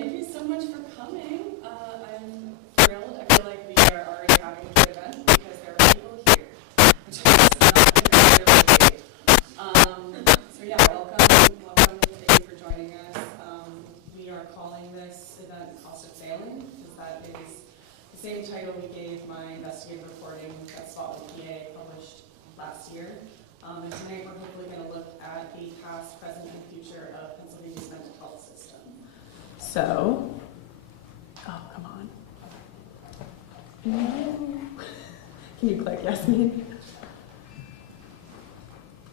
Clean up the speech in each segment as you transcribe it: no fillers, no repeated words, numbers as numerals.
Thank you so much for coming. I'm thrilled. I feel like we are already having a good event because there are people here, which is not necessarily great. So yeah, welcome. Thank you for joining us. We are calling this event "Cost of Failing" because that is the same title we gave my investigative reporting that Spotlight PA published last year. And tonight we're hopefully going to look at the past, present, and future of Pennsylvania's mental health system. So, oh, come on. No. Can you click Yasmin?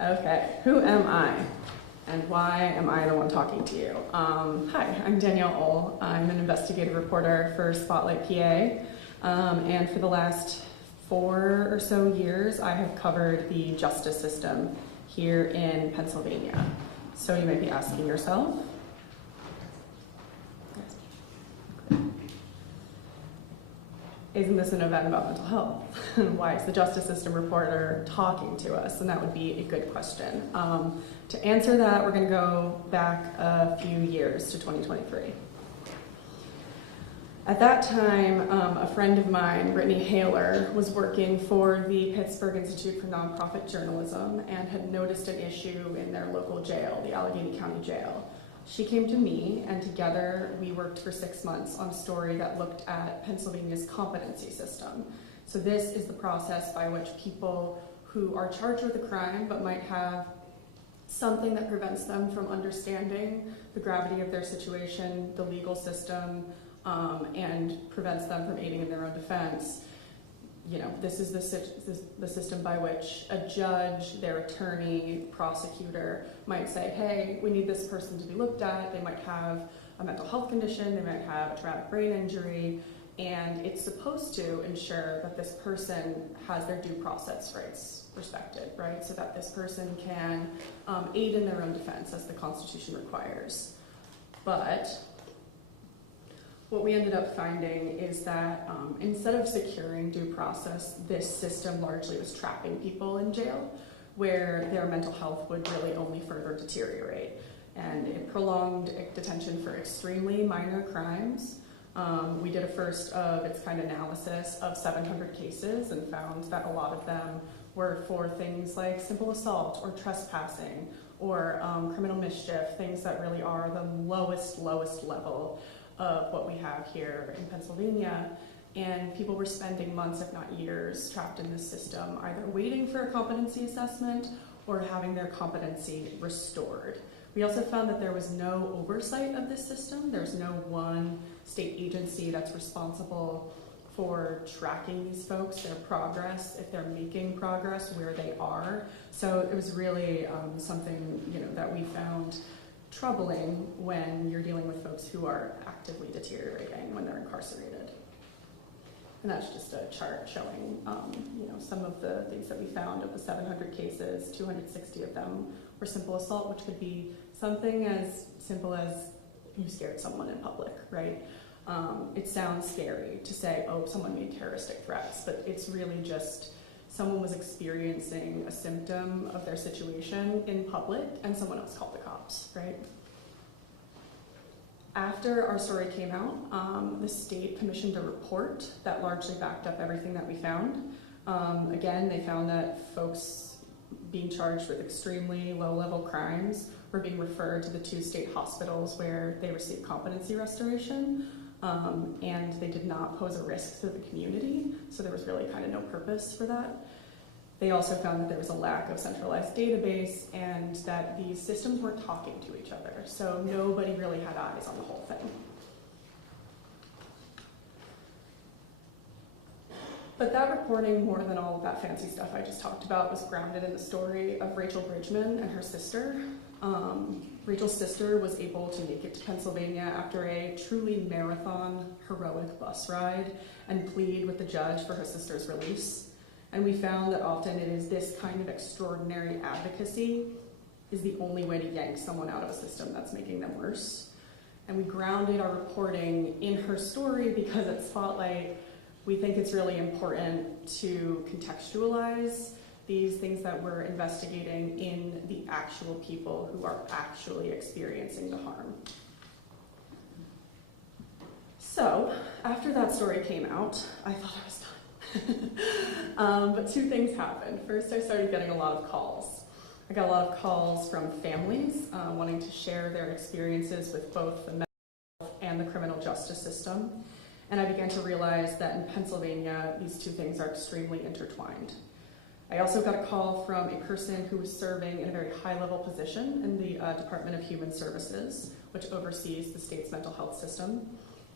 Okay, who am I? And why am I the one talking to you? Hi, I'm Danielle Ohl. I'm an investigative reporter for Spotlight PA. And for the last 4 or so years, I have covered the justice system here in Pennsylvania. So you might be asking yourself, isn't this an event about mental health? Why is the justice system reporter talking to us? And that would be a good question. To answer that, we're going to go back a few years to 2023. At that time, a friend of mine, Brittany Haler, was working for the Pittsburgh Institute for Nonprofit Journalism and had noticed an issue in their local jail, the Allegheny County Jail. She came to me, and together we worked for 6 months on a story that looked at Pennsylvania's competency system. So this is the process by which people who are charged with a crime but might have something that prevents them from understanding the gravity of their situation, the legal system, and prevents them from aiding in their own defense. You know, this is the system by which a judge, their attorney, prosecutor might say, hey, we need this person to be looked at. They might have a mental health condition, they might have a traumatic brain injury, and it's supposed to ensure that this person has their due process rights respected, right? So that this person can aid in their own defense as the Constitution requires. But what we ended up finding is that instead of securing due process, this system largely was trapping people in jail where their mental health would really only further deteriorate. And it prolonged detention for extremely minor crimes. We did a first of its kind analysis of 700 cases and found that a lot of them were for things like simple assault or trespassing or criminal mischief, things that really are the lowest level of what we have here in Pennsylvania. And people were spending months, if not years, trapped in this system, either waiting for a competency assessment or having their competency restored. We also found that there was no oversight of this system. There's no one state agency that's responsible for tracking these folks, their progress, if they're making progress, where they are. So it was really something, you know, that we found troubling when you're dealing with folks who are actively deteriorating when they're incarcerated. And that's just a chart showing you know, some of the things that we found. Of the 700 cases, 260 of them were simple assault, which could be something as simple as you scared someone in public, right? It sounds scary to say, oh, someone made terroristic threats, but it's really just someone was experiencing a symptom of their situation in public and someone else called the cops, right? After our story came out, the state commissioned a report that largely backed up everything that we found. Again, they found that folks being charged with extremely low-level crimes were being referred to the 2 state hospitals where they received competency restoration, and they did not pose a risk to the community, so there was really kind of no purpose for that. They also found that there was a lack of centralized database and that these systems weren't talking to each other, so nobody really had eyes on the whole thing. But that reporting, more than all of that fancy stuff I just talked about, was grounded in the story of Rachel Bridgman and her sister. Rachel's sister was able to make it to Pennsylvania after a truly marathon, heroic bus ride and plead with the judge for her sister's release. And we found that often it is this kind of extraordinary advocacy is the only way to yank someone out of a system that's making them worse. And we grounded our reporting in her story because at Spotlight, we think it's really important to contextualize these things that we're investigating in the actual people who are actually experiencing the harm. after that story came out, I thought I was done. But two things happened. First, I started getting a lot of calls. I got a lot of calls from families wanting to share their experiences with both the mental health and the criminal justice system. And I began to realize that in Pennsylvania, these two things are extremely intertwined. I also got a call from a person who was serving in a very high-level position in the Department of Human Services, which oversees the state's mental health system.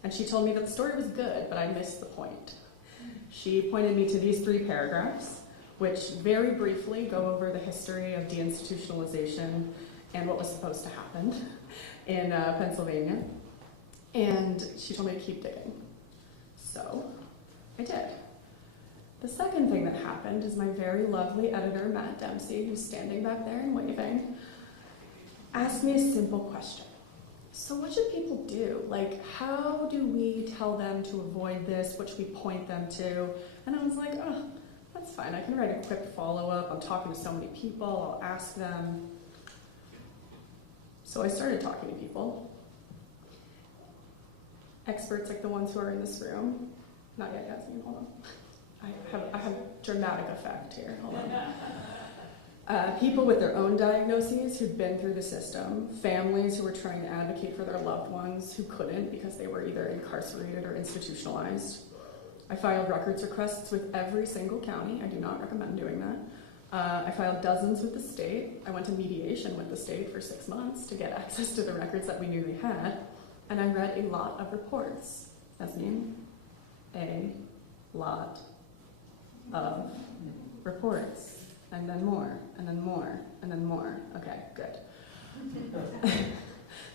And she told me that the story was good, but I missed the point. She pointed me to these 3 paragraphs, which very briefly go over the history of deinstitutionalization and what was supposed to happen in Pennsylvania. And she told me to keep digging. So I did. The second thing that happened is my very lovely editor, Matt Dempsey, who's standing back there and waving, asked me a simple question. So what should people do? Like, how do we tell them to avoid this? What should we point them to? And I was like, oh, that's fine. I can write a quick follow-up. I'm talking to so many people. I'll ask them. So I started talking to people. Experts like the ones who are in this room. Not yet, Yasmin, hold on. I have dramatic effect here, hold on. People with their own diagnoses who'd been through the system, families who were trying to advocate for their loved ones who couldn't because they were either incarcerated or institutionalized. I filed records requests with every single county. I do not recommend doing that. I filed dozens with the state. I went to mediation with the state for 6 months to get access to the records that we knew they had. And I read a lot of reports. That's mean a lot of reports. And then more, and then more, and then more. Okay, good.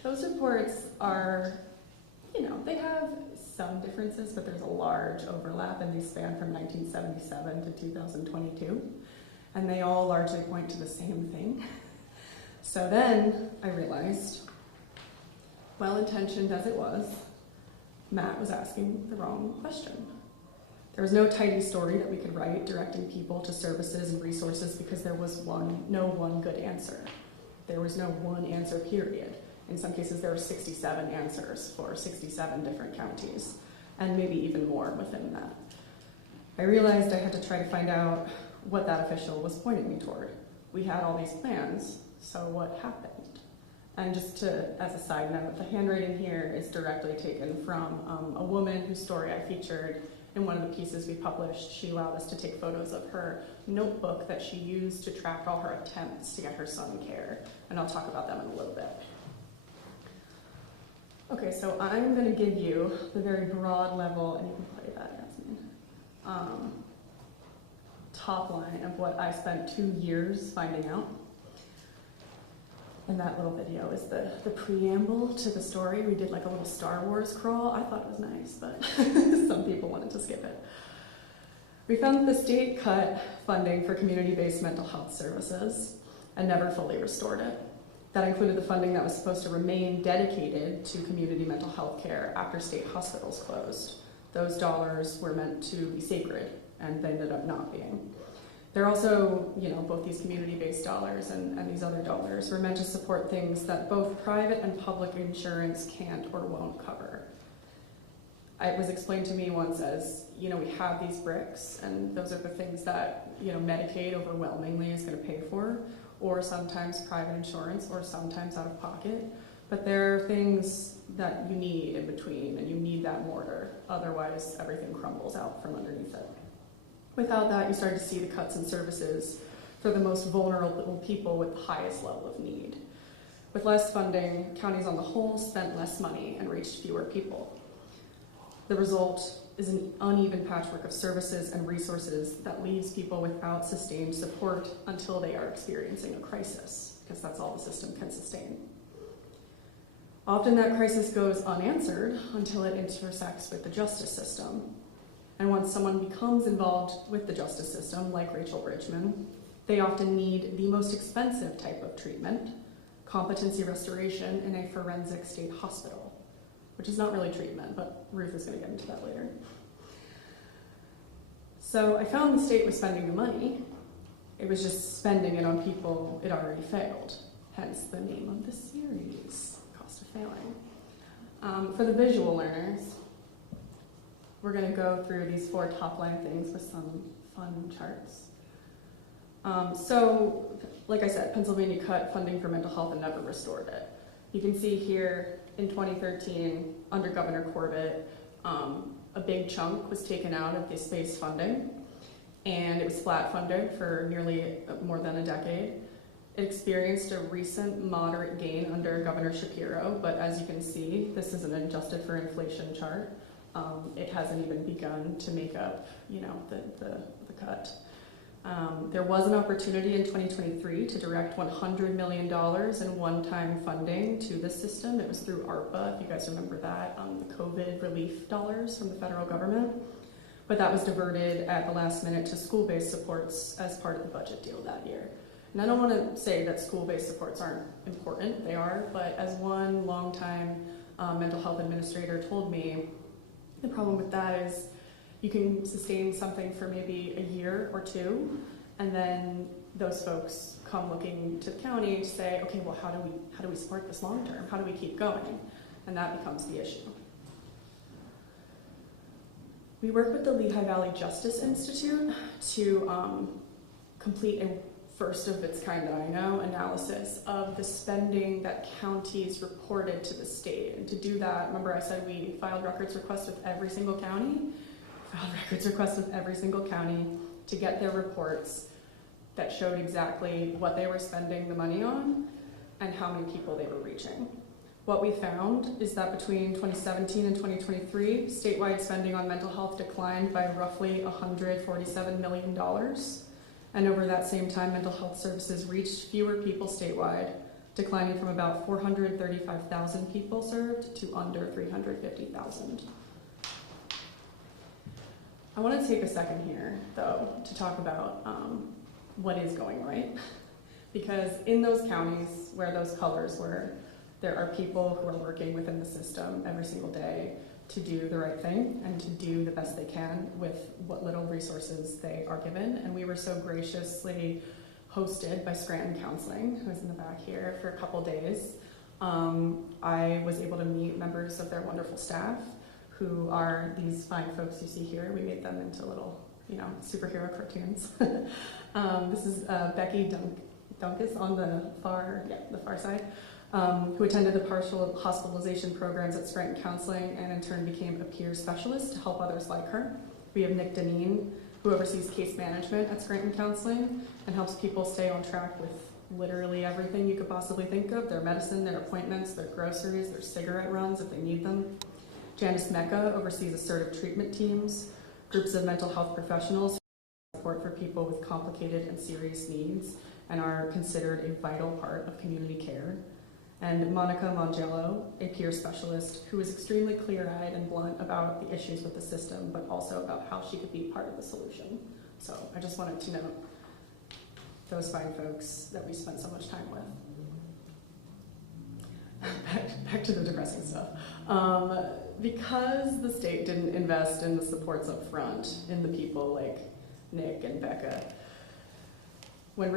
Those reports are, they have some differences, but there's a large overlap, and they span from 1977 to 2022. And they all largely point to the same thing. So then I realized, well-intentioned as it was, Matt was asking the wrong question. There was no tidy story that we could write directing people to services and resources because there was no one good answer. There was no one answer, period. In some cases, there were 67 answers for 67 different counties, and maybe even more within that. I realized I had to try to find out what that official was pointing me toward. We had all these plans, so what happened? And just as a side note, the handwriting here is directly taken from a woman whose story I featured in one of the pieces we published. She allowed us to take photos of her notebook that she used to track all her attempts to get her son care. And I'll talk about them in a little bit. Okay, so I'm going to give you the very broad level, and you can play that, Yasmin, top line of what I spent 2 years finding out. And that little video is the preamble to the story. We did like a little Star Wars crawl. I thought it was nice, but some people wanted to skip it. We found that the state cut funding for community-based mental health services and never fully restored it. That included the funding that was supposed to remain dedicated to community mental health care after state hospitals closed. Those dollars were meant to be sacred, and they ended up not being. They're also, both these community-based dollars and these other dollars were meant to support things that both private and public insurance can't or won't cover. It was explained to me once as, we have these bricks, and those are the things that, Medicaid overwhelmingly is going to pay for, or sometimes private insurance, or sometimes out of pocket. But there are things that you need in between, and you need that mortar. Otherwise, everything crumbles out from underneath it. Without that, you start to see the cuts in services for the most vulnerable people with the highest level of need. With less funding, counties on the whole spent less money and reached fewer people. The result is an uneven patchwork of services and resources that leaves people without sustained support until they are experiencing a crisis, because that's all the system can sustain. Often that crisis goes unanswered until it intersects with the justice system. And once someone becomes involved with the justice system, like Rachel Bridgman, they often need the most expensive type of treatment, competency restoration in a forensic state hospital, which is not really treatment, but Ruth is going to get into that later. So I found the state was spending the money. It was just spending it on people it already failed, hence the name of the series, Cost of Failing. For the visual learners, we're going to go through these 4 top-line things with some fun charts. So, like I said, Pennsylvania cut funding for mental health and never restored it. You can see here in 2013, under Governor Corbett, a big chunk was taken out of this base funding, and it was flat funded for nearly more than a decade. It experienced a recent moderate gain under Governor Shapiro, but as you can see, this is an adjusted for inflation chart. It hasn't even begun to make up, you know, the cut. There was an opportunity in 2023 to direct $100 million in one-time funding to this system. It was through ARPA, if you guys remember that, the COVID relief dollars from the federal government. But that was diverted at the last minute to school-based supports as part of the budget deal that year. And I don't want to say that school-based supports aren't important, they are, but as one longtime mental health administrator told me, the problem with that is you can sustain something for maybe a year or 2, and then those folks come looking to the county to say, okay, well, how do we support this long term? How do we keep going? And that becomes the issue. We work with the Lehigh Valley Justice Institute to complete a first of its kind that I know analysis of the spending that counties reported to the state. And to do that, remember I said we filed records requests with every single county? Filed records requests with every single county to get their reports that showed exactly what they were spending the money on and how many people they were reaching. What we found is that between 2017 and 2023, statewide spending on mental health declined by roughly $147 million. And over that same time, mental health services reached fewer people statewide, declining from about 435,000 people served to under 350,000. I want to take a second here, though, to talk about what is going right. Because in those counties where those colors were, there are people who are working within the system every single day to do the right thing and to do the best they can with what little resources they are given. And we were so graciously hosted by Scranton Counseling, who's in the back here, for a couple days. I was able to meet members of their wonderful staff, who are these fine folks you see here. We made them into little, you know, superhero cartoons. This is Becky Dunkus on the far side. Who attended the partial hospitalization programs at Scranton Counseling and in turn became a peer specialist to help others like her. We have Nick Deneen, who oversees case management at Scranton Counseling and helps people stay on track with literally everything you could possibly think of, their medicine, their appointments, their groceries, their cigarette runs if they need them. Janice Mecca oversees assertive treatment teams, groups of mental health professionals who support for people with complicated and serious needs and are considered a vital part of community care. And Monica Mongello, a peer specialist who is extremely clear-eyed and blunt about the issues with the system, but also about how she could be part of the solution. So I just wanted to note those fine folks that we spent so much time with. Back to the depressing stuff. Because the state didn't invest in the supports up front, in the people like Nick and Becca, when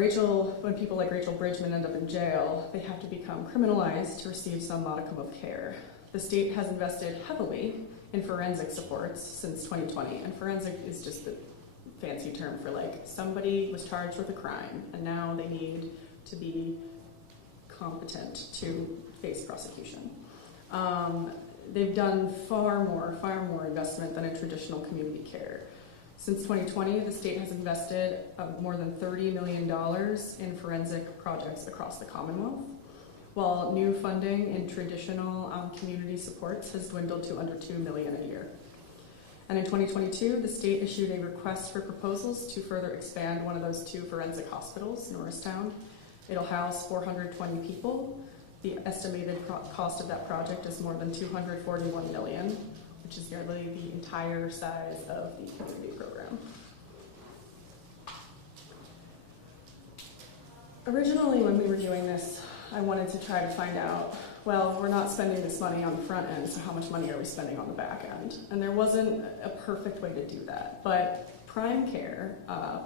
people like Rachel Bridgman end up in jail, they have to become criminalized to receive some modicum of care. The state has invested heavily in forensic supports since 2020, and forensic is just the fancy term for like somebody was charged with a crime, and now they need to be competent to face prosecution. They've done far more investment than in traditional community care. Since 2020, the state has invested more than $30 million in forensic projects across the Commonwealth, while new funding in traditional community supports has dwindled to under $2 million a year. And in 2022, the state issued a request for proposals to further expand one of those 2 forensic hospitals, Norristown. It'll house 420 people. The estimated cost of that project is more than $241 million. Which is nearly the entire size of the community program. Originally, when we were doing this, I wanted to try to find out, well, we're not spending this money on the front end, so how much money are we spending on the back end? And there wasn't a perfect way to do that, but Prime Care,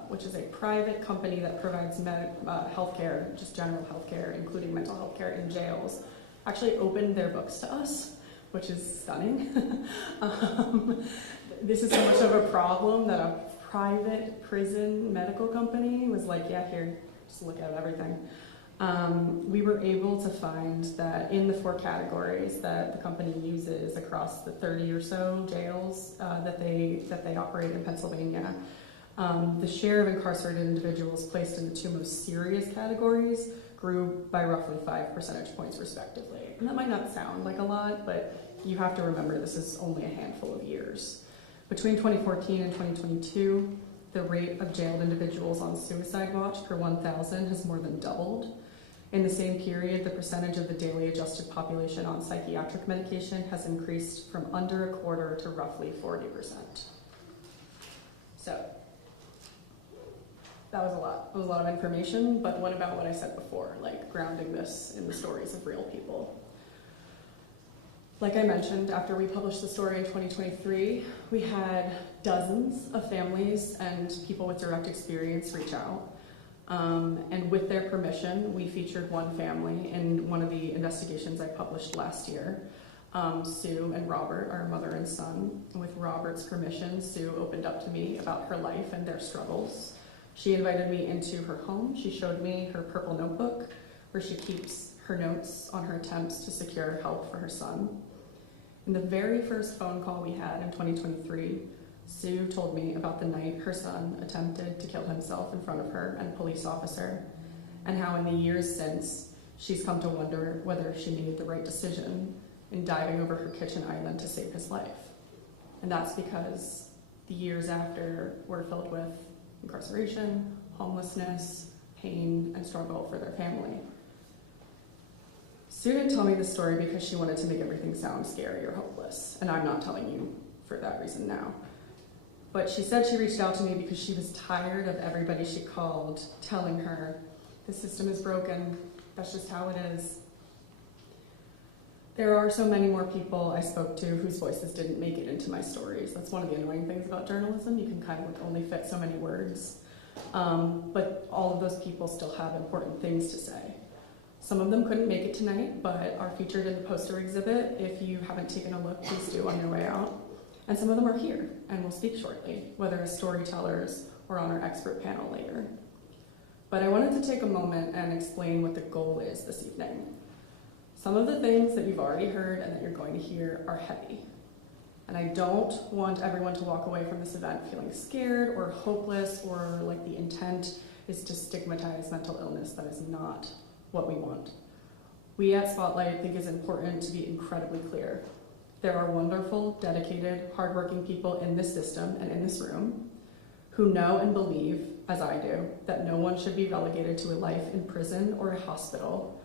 which is a private company that provides healthcare, just general healthcare, including mental health care in jails, actually opened their books to us which is stunning. This is so much of a problem that a private prison medical company was like, yeah, here, just look at everything. We were able to find that in the 4 categories that the company uses across the 30 or so jails that they operate in Pennsylvania, the share of incarcerated individuals placed in the 2 most serious categories grew by roughly 5 percentage points respectively. And that might not sound like a lot, but you have to remember this is only a handful of years. Between 2014 and 2022, the rate of jailed individuals on suicide watch per 1,000 has more than doubled. In the same period, the percentage of the daily adjusted population on psychiatric medication has increased from under a quarter to roughly 40%. So, that was a lot. It was a lot of information, but what about what I said before, like grounding this in the stories of real people? Like I mentioned, after we published the story in 2023, we had dozens of families and people with direct experience reach out. And with their permission, we featured one family in one of the investigations I published last year. Sue and Robert are mother and son. And with Robert's permission, Sue opened up to me about her life and their struggles. She invited me into her home. She showed me her purple notebook where she keeps her notes on her attempts to secure help for her son. In the very first phone call we had in 2023, Sue told me about the night her son attempted to kill himself in front of her and a police officer, and how in the years since, she's come to wonder whether she made the right decision in diving over her kitchen island to save his life. And that's because the years after were filled with incarceration, homelessness, pain, and struggle for their family. Sue didn't tell me this story because she wanted to make everything sound scary or hopeless, and I'm not telling you for that reason now. But she said she reached out to me because she was tired of everybody she called telling her, the system is broken, that's just how it is. There are so many more people I spoke to whose voices didn't make it into my stories. That's one of the annoying things about journalism. You can kind of only fit so many words. But all of those people still have important things to say. Some of them couldn't make it tonight, but are featured in the poster exhibit. If you haven't taken a look, please do on your way out. And some of them are here and will speak shortly, whether as storytellers or on our expert panel later. But I wanted to take a moment and explain what the goal is this evening. Some of the things that you've already heard and that you're going to hear are heavy. And I don't want everyone to walk away from this event feeling scared or hopeless or like the intent is to stigmatize mental illness. That is not what we want. We at Spotlight think it's important to be incredibly clear. There are wonderful, dedicated, hardworking people in this system and in this room who know and believe, as I do, that no one should be relegated to a life in prison or a hospital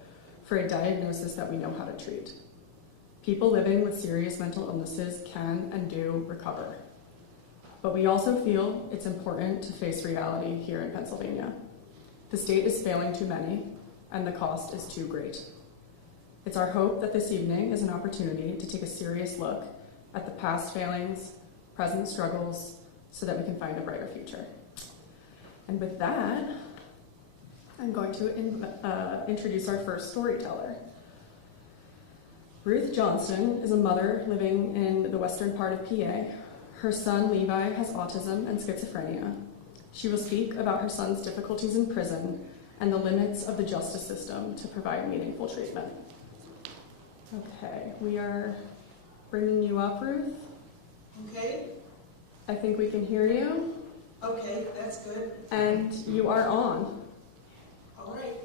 for a diagnosis that we know how to treat. People living with serious mental illnesses can and do recover. But we also feel it's important to face reality here in Pennsylvania. The state is failing too many, and the cost is too great. It's our hope that this evening is an opportunity to take a serious look at the past failings, present struggles, so that we can find a brighter future. And with that, I'm going to introduce our first storyteller. Ruth Johnston is a mother living in the western part of PA. Her son Levi has autism and schizophrenia. She will speak about her son's difficulties in prison and the limits of the justice system to provide meaningful treatment. Okay, we are bringing you up, Ruth. Okay. I think we can hear you. Okay, that's good. And you are on. All right.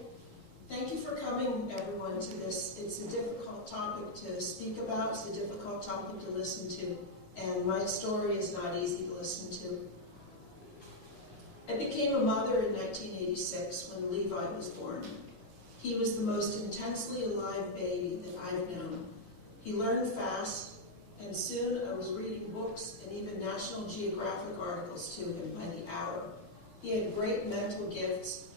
Thank you for coming, everyone, to this. It's a difficult topic to speak about. It's a difficult topic to listen to. And my story is not easy to listen to. I became a mother in 1986 when Levi was born. He was the most intensely alive baby that I've known. He learned fast, and soon I was reading books and even National Geographic articles to him by the hour. He had great mental gifts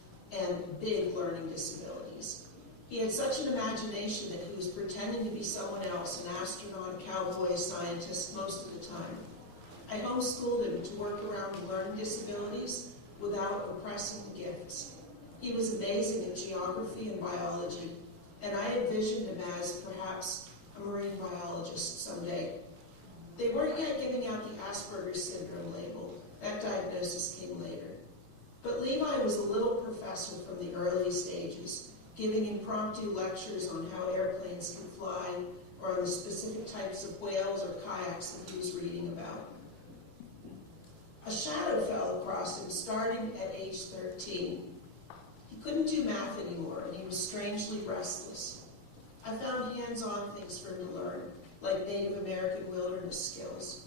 and big learning disabilities. He had such an imagination that he was pretending to be someone else, an astronaut, a cowboy, a scientist, most of the time. I homeschooled him to work around the learning disabilities without oppressing the gifts. He was amazing at geography and biology, and I envisioned him as perhaps a marine biologist weren't yet giving out the Asperger's syndrome label. That diagnosis came later. But Levi was a little professor from the early stages, giving impromptu lectures on how airplanes can fly or on the specific types of whales or kayaks that he was reading about. A shadow fell across him starting at age 13. He couldn't do math anymore, and he was strangely restless. I found hands-on things for him to learn, like Native American wilderness skills.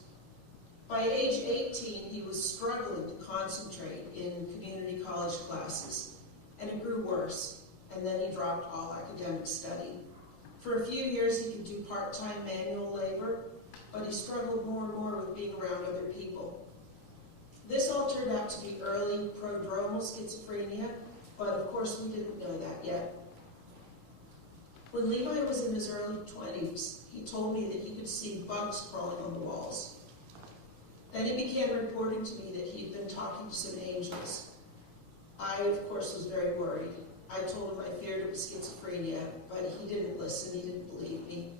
By age 18, he was struggling to concentrate in community college classes, and it grew worse, and then he dropped all academic study. For a few years, he could do part-time manual labor, but he struggled more and more with being around other people. This all turned out to be early prodromal schizophrenia, but of course we didn't know that yet. When Levi was in his early 20s, he told me that he could see bugs crawling on the walls. Then he began reporting to me that he'd been talking to some angels. I, of course, was very worried. I told him I feared it was schizophrenia, but he didn't listen, he didn't believe me.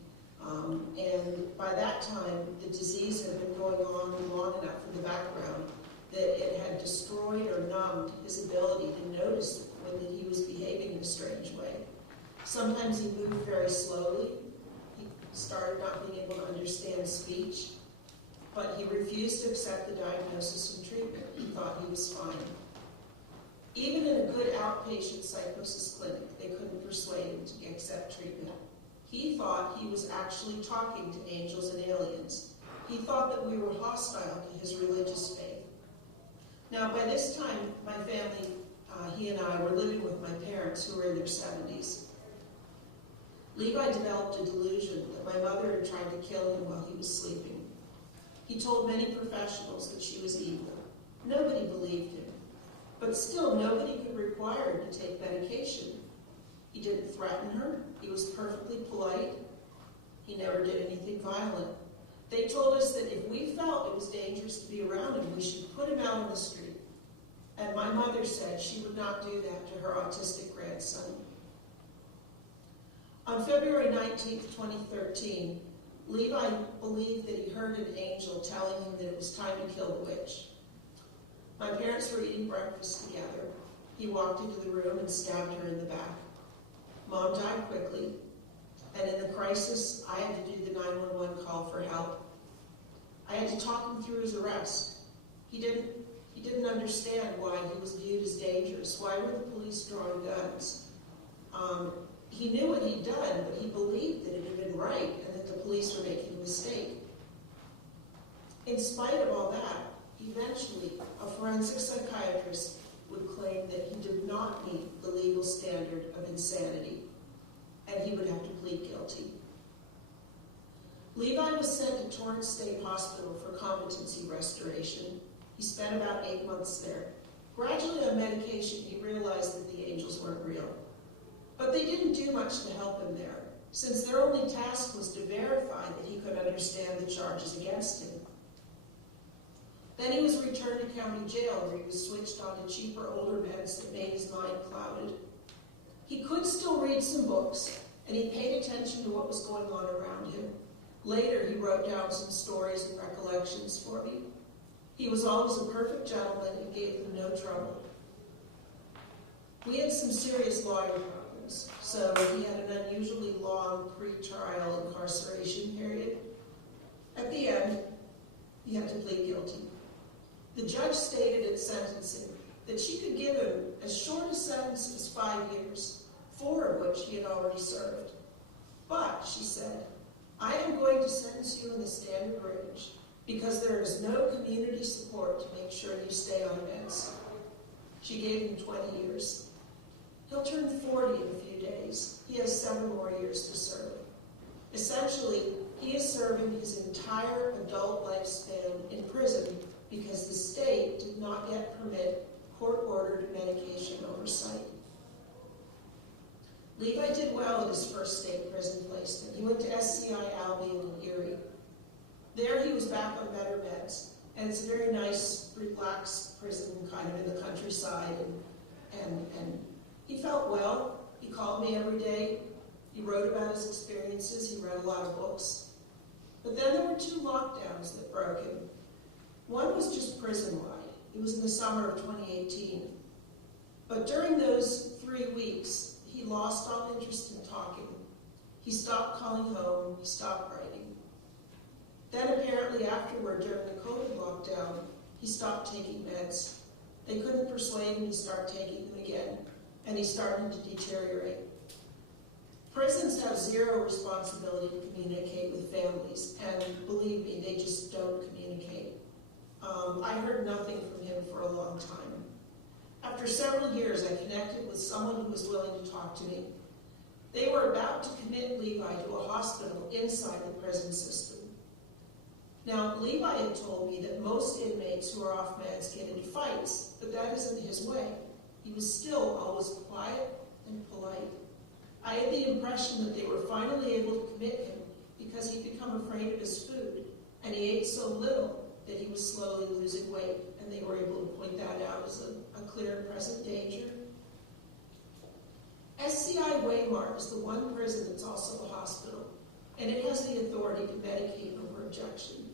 And by that time, the disease had been going on long enough in the background that it had destroyed or numbed his ability to notice when he was behaving in a strange way. Sometimes he moved very slowly. He started not being able to understand speech, but he refused to accept the diagnosis and treatment. He thought he was fine. Even in a good outpatient psychosis clinic, they couldn't persuade him to accept treatment. He thought he was actually talking to angels and aliens. He thought that we were hostile to his religious faith. Now, by this time, my family, he and I, were living with my parents who were in their 70s. Levi developed a delusion that my mother had tried to kill him while he was sleeping. He told many professionals that she was evil. Nobody believed him. But still, nobody could require him to take medication. He didn't threaten her. He was perfectly polite. He never did anything violent. They told us that if we felt it was dangerous to be around him, we should put him out on the street. And my mother said she would not do that to her autistic grandson. On February 19, 2013, Levi believed that he heard an angel telling him that it was time to kill the witch. My parents were eating breakfast together. He walked into the room and stabbed her in the back. Mom died quickly, and in the crisis, I had to do the 911 call for help. I had to talk him through his arrest. He didn't understand why he was viewed as dangerous. Why were the police drawing guns? He knew what he'd done, but he believed that it had been right and that the police were making a mistake. In spite of all that, eventually, a forensic psychiatrist would claim that he did not meet the legal standard of insanity, and he would have to plead guilty. Levi was sent to Torrance State Hospital for competency restoration. He spent about 8 months there. Gradually on medication, he realized that the angels weren't real. But they didn't do much to help him there, since their only task was to verify that he could understand the charges against him. Then he was returned to county jail, where he was switched on to cheaper, older meds that made his mind clouded. He could still read some books, and he paid attention to what was going on around him. Later, he wrote down some stories and recollections for me. He was always a perfect gentleman and gave them no trouble. We had some serious lawyer problems, so he had an unusually long pre-trial incarceration period. At the end, he had to plead guilty. The judge stated at sentencing that she could give him as short a sentence as 5 years, 4 of which he had already served. But, she said, I am going to sentence you in the standard range because there is no community support to make sure you stay on meds. She gave him 20 years. He'll turn 40 in a few days. He has 7 more years to serve. Essentially, he is serving his entire adult lifespan in prison because the state did not yet permit court-ordered medication oversight. Levi did well in his first state prison placement. He went to SCI Albion in Erie. There he was back on better meds, and it's a very nice, relaxed prison kind of in the countryside, and he felt well. He called me every day. He wrote about his experiences. He read a lot of books. But then there were 2 lockdowns that broke him. One was just prison-wide. It was in the summer of 2018. But during those 3 weeks, he lost all interest in talking. He stopped calling home, he stopped writing. Then apparently afterward, during the COVID lockdown, he stopped taking meds. They couldn't persuade him to start taking them again, and he started to deteriorate. Prisons have 0 responsibility to communicate with families, and believe me, they just don't communicate. I heard nothing from him for a long time. After several years, I connected with someone who was willing to talk to me. They were about to commit Levi to a hospital inside the prison system. Now, Levi had told me that most inmates who are off meds get into fights, but that isn't his way. He was still always quiet and polite. I had the impression that they were finally able to commit him because he'd become afraid of his food, and he ate so little that he was slowly losing weight, and they were able to point that out as a clear and present danger. SCI Waymar is the one prison that's also a hospital, and it has the authority to medicate over objection.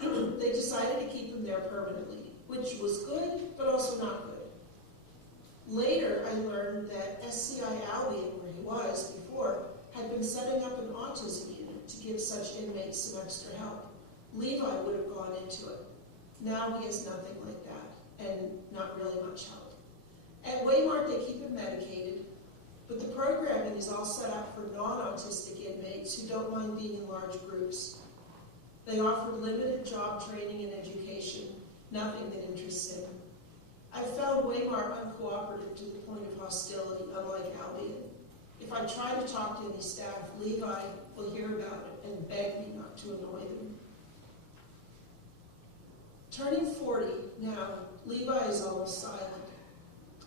They decided to keep him there permanently, which was good, but also not good. Later, I learned that SCI Albion, where he was before, had been setting up an autism unit to give such inmates some extra help. Levi would have gone into it. Now he has nothing like that, and not really much help. At Waymart, they keep him medicated, but the programming is all set up for non-autistic inmates who don't mind being in large groups. They offer limited job training and education, nothing that interests him. I found Waymart uncooperative to the point of hostility, unlike Albion. If I try to talk to any staff, Levi will hear about it and beg me not to annoy them. Turning 40 now, Levi is almost silent.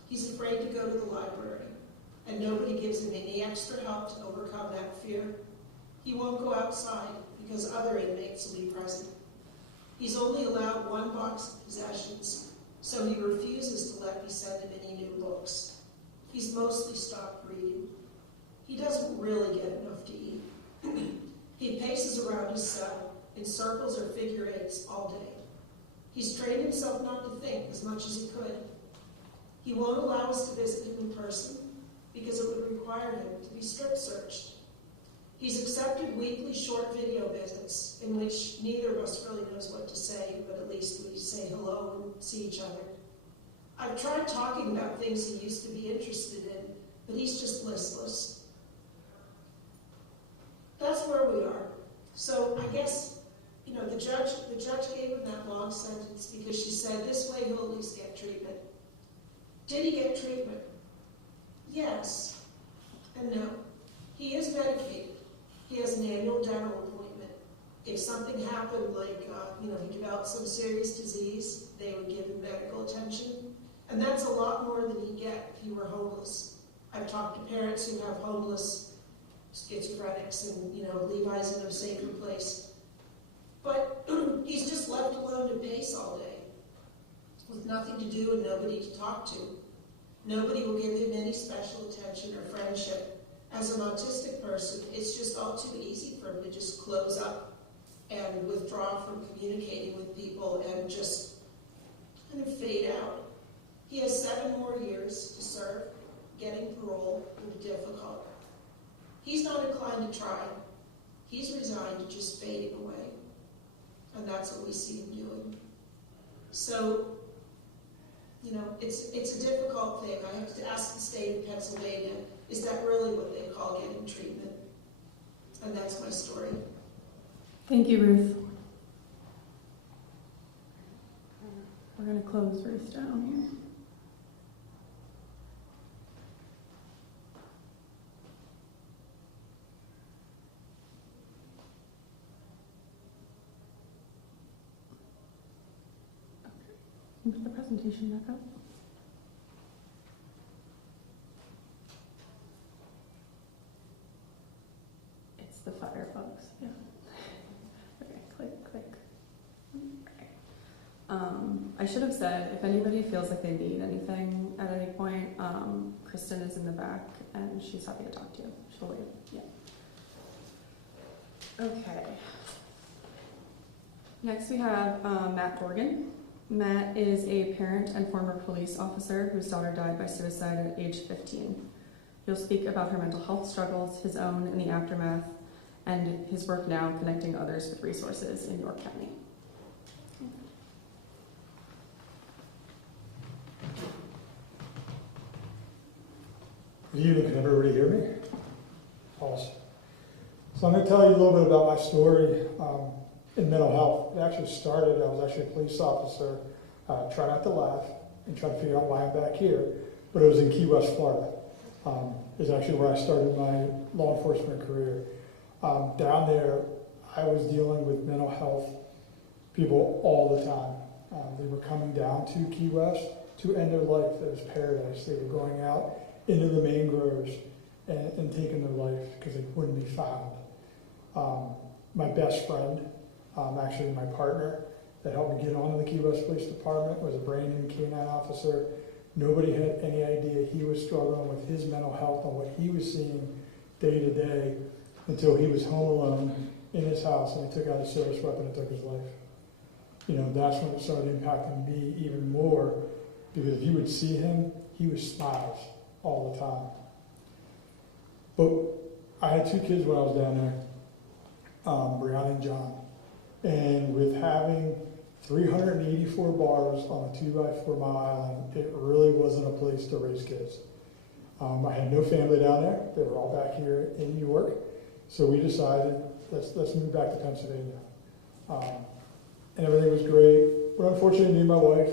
He's afraid to go to the library, and nobody gives him any extra help to overcome that fear. He won't go outside because other inmates will be present. He's only allowed 1 box of possessions, so he refuses to let me send him any new books. He's mostly stopped reading. He doesn't really get enough to eat. He paces around his cell in circles or figure eights all day. He's trained himself not to think as much as he could. He won't allow us to visit him in person because it would require him to be strip searched. He's accepted weekly short video visits in which neither of us really knows what to say, but at least we say hello and see each other. I've tried talking about things he used to be interested in, but he's just listless. That's where we are. So I guess, the judge gave him that long sentence because she said, this way he'll at least get treatment. Did he get treatment? Yes and no. He is medicated. He has an annual dental appointment. If something happened, like, he developed some serious disease, they would give him medical attention. And that's a lot more than he'd get if he were homeless. I've talked to parents who have homeless schizophrenics, and, Levi's in a safer place. But he's just left alone to pace all day, with nothing to do and nobody to talk to. Nobody will give him any special attention or friendship. As an autistic person, it's just all too easy for him to just close up and withdraw from communicating with people and just kind of fade out. He has 7 more years to serve. Getting parole will be difficult. He's not inclined to try. He's resigned to just fading away. And that's what we see him doing. So, it's a difficult thing. I have to ask the state of Pennsylvania, is that really what they call getting treatment? And that's my story. Thank you, Ruth. We're going to close Ruth down here. Can you put the presentation back up? It's the Firefox, yeah. Okay, click. Okay. I should have said, if anybody feels like they need anything at any point, Kristen is in the back and she's happy to talk to you. She'll wait, yeah. Okay. Next we have Matt Dorgan. Matt is a parent and former police officer whose daughter died by suicide at age 15. He'll speak about her mental health struggles, his own in the aftermath, and his work now connecting others with resources in York County. Good evening, can everybody hear me? Awesome. So I'm going to tell you a little bit about my story in mental health. It actually started, I was actually a police officer, try not to laugh and try to figure out why I'm back here, but it was in Key West, Florida. Is actually where I started my law enforcement career. Down there, I was dealing with mental health people all the time. They were coming down to Key West to end their life. It was paradise. They were going out into the mangroves and taking their life because they wouldn't be found. My best friend, actually my partner that helped me get onto the Key West Police Department, was a brand new K-9 officer. Nobody had any idea he was struggling with his mental health and what he was seeing day to day until he was home alone in his house and he took out a serious weapon and took his life. You know, that's when it started impacting me even more, because if you would see him, he was smiles all the time. But I had two kids when I was down there, Brianna and John. And with having 384 bars on a 2x4 mile island, it really wasn't a place to raise kids. I had no family down there. They were all back here in New York. So we decided, let's move back to Pennsylvania. And everything was great. But unfortunately, me and my wife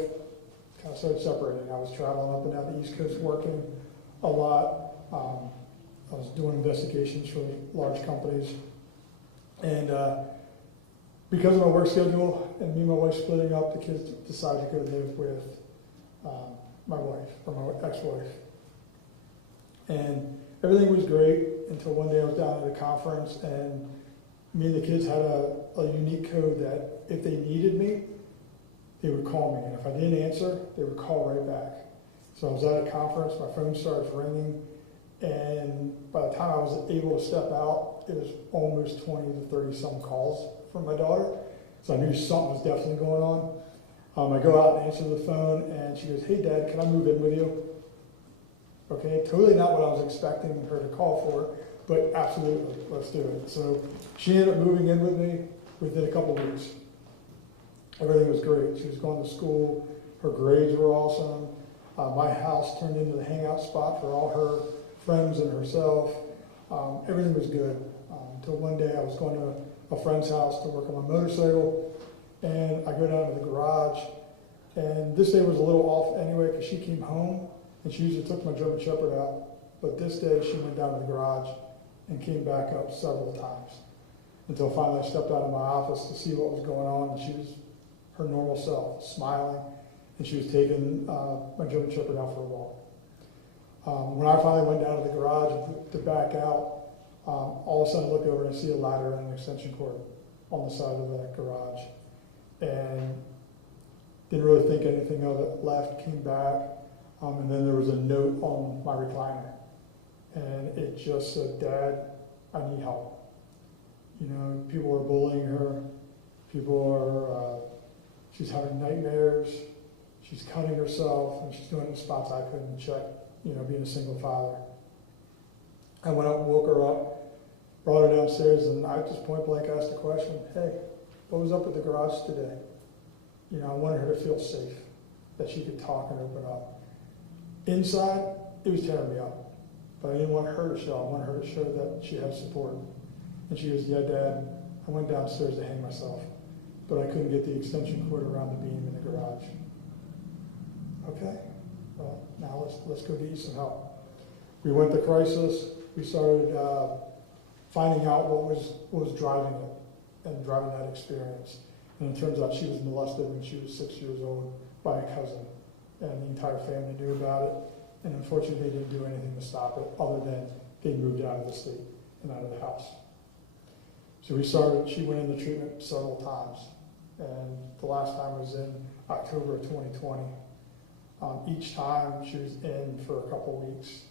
kind of started separating. I was traveling up and down the East Coast working a lot. I was doing investigations for large companies. And because of my work schedule and me and my wife splitting up, the kids decided to go live with my wife, or my ex-wife. And everything was great until one day I was down at a conference and me and the kids had a unique code that if they needed me, they would call me. And if I didn't answer, they would call right back. So I was at a conference, my phone started ringing, and by the time I was able to step out, it was almost 20 to 30 some calls from my daughter. So I knew something was definitely going on. I go out and answer the phone, and she goes, "Hey, Dad, can I move in with you?" Okay, totally not what I was expecting her to call for, but absolutely, let's do it. So she ended up moving in with me within a couple weeks. Everything was great. She was going to school. Her grades were awesome. My house turned into the hangout spot for all her friends and herself. Everything was good. Until one day I was going to a friend's house to work on my motorcycle, and I go down to the garage, and this day was a little off anyway because she came home and she usually took my German Shepherd out, but this day she went down to the garage and came back up several times until finally I stepped out of my office to see what was going on, and she was her normal self, smiling, and she was taking my German Shepherd out for a walk. When I finally went down to the garage to back out, all of a sudden I look over and I see a ladder and an extension cord on the side of the garage. And didn't really think anything of it, left, came back, and then there was a note on my recliner. And it just said, "Dad, I need help." You know, people are bullying her, she's having nightmares, she's cutting herself, and she's doing it in spots I couldn't check, you know, being a single father. I went up, woke her up, brought her downstairs, and I just point blank asked the question, "Hey, what was up at the garage today?" You know, I wanted her to feel safe, that she could talk and open up. Inside, it was tearing me up, but I didn't want her to show. I wanted her to show that she had support. And she goes, "Yeah, Dad, I went downstairs to hang myself, but I couldn't get the extension cord around the beam in the garage." Okay, well, now let's go get you some help. We went to crisis. We started finding out what was driving it and driving that experience. And it turns out she was molested when she was 6 years old by a cousin, and the entire family knew about it. And unfortunately, they didn't do anything to stop it other than they moved out of the state and out of the house. So she went into treatment several times. And the last time was in October of 2020. Each time she was in for a couple weeks.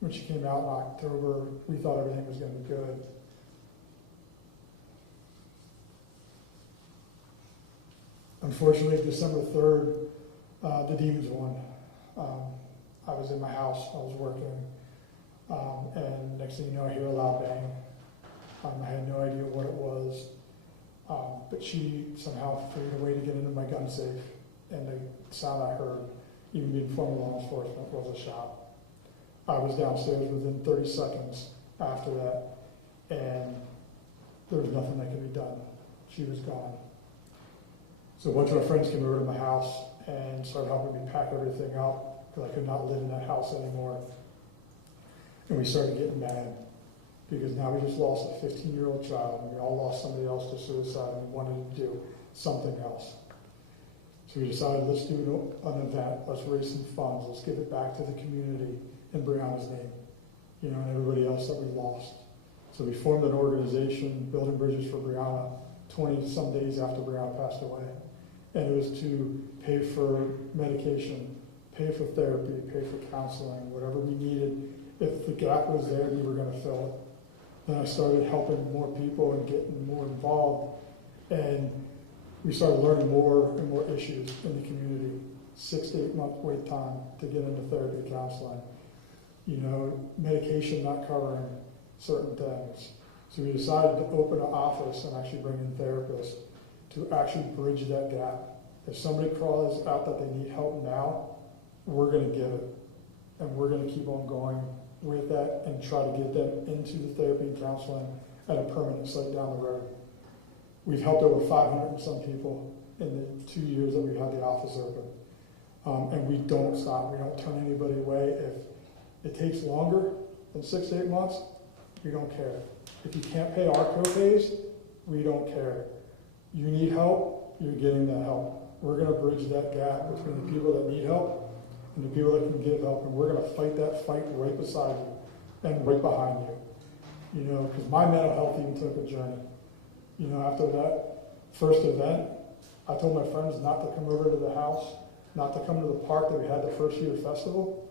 When she came out in October, we thought everything was going to be good. Unfortunately, December 3rd, the demons won. I was in my house, I was working, and next thing you know, I hear a loud bang. I had no idea what it was, but she somehow figured a way to get into my gun safe, and the sound I heard, even being former law enforcement, was a shot. I was downstairs within 30 seconds after that, and there was nothing that could be done. She was gone. So a bunch of my friends came over to my house and started helping me pack everything up because I could not live in that house anymore. And we started getting mad because now we just lost a 15-year-old child, and we all lost somebody else to suicide, and we wanted to do something else. So we decided, let's do an event, let's raise some funds, let's give it back to the community in Brianna's name, you know, and everybody else that we lost. So we formed an organization, Building Bridges for Brianna, 20-some days after Brianna passed away. And it was to pay for medication, pay for therapy, pay for counseling, whatever we needed. If the gap was there, we were going to fill it. Then I started helping more people and getting more involved. And we started learning more and more issues in the community. 6 to 8 month wait time to get into therapy and counseling. You know, medication not covering certain things. So we decided to open an office and actually bring in therapists to actually bridge that gap. If somebody crawls out that they need help now, we're going to give it. And we're going to keep on going with that and try to get them into the therapy and counseling at a permanent site down the road. We've helped over 500 and some people in the 2 years that we've had the office open. And we don't stop. We don't turn anybody away. If it takes longer than 6 to 8 months, we don't care. If you can't pay our co-pays, we don't care. You need help, you're getting that help. We're going to bridge that gap between the people that need help and the people that can give help, and we're going to fight that fight right beside you and right behind you. You know, because my mental health even took a journey. You know, after that first event, I told my friends not to come over to the house, not to come to the park that we had the first year festival,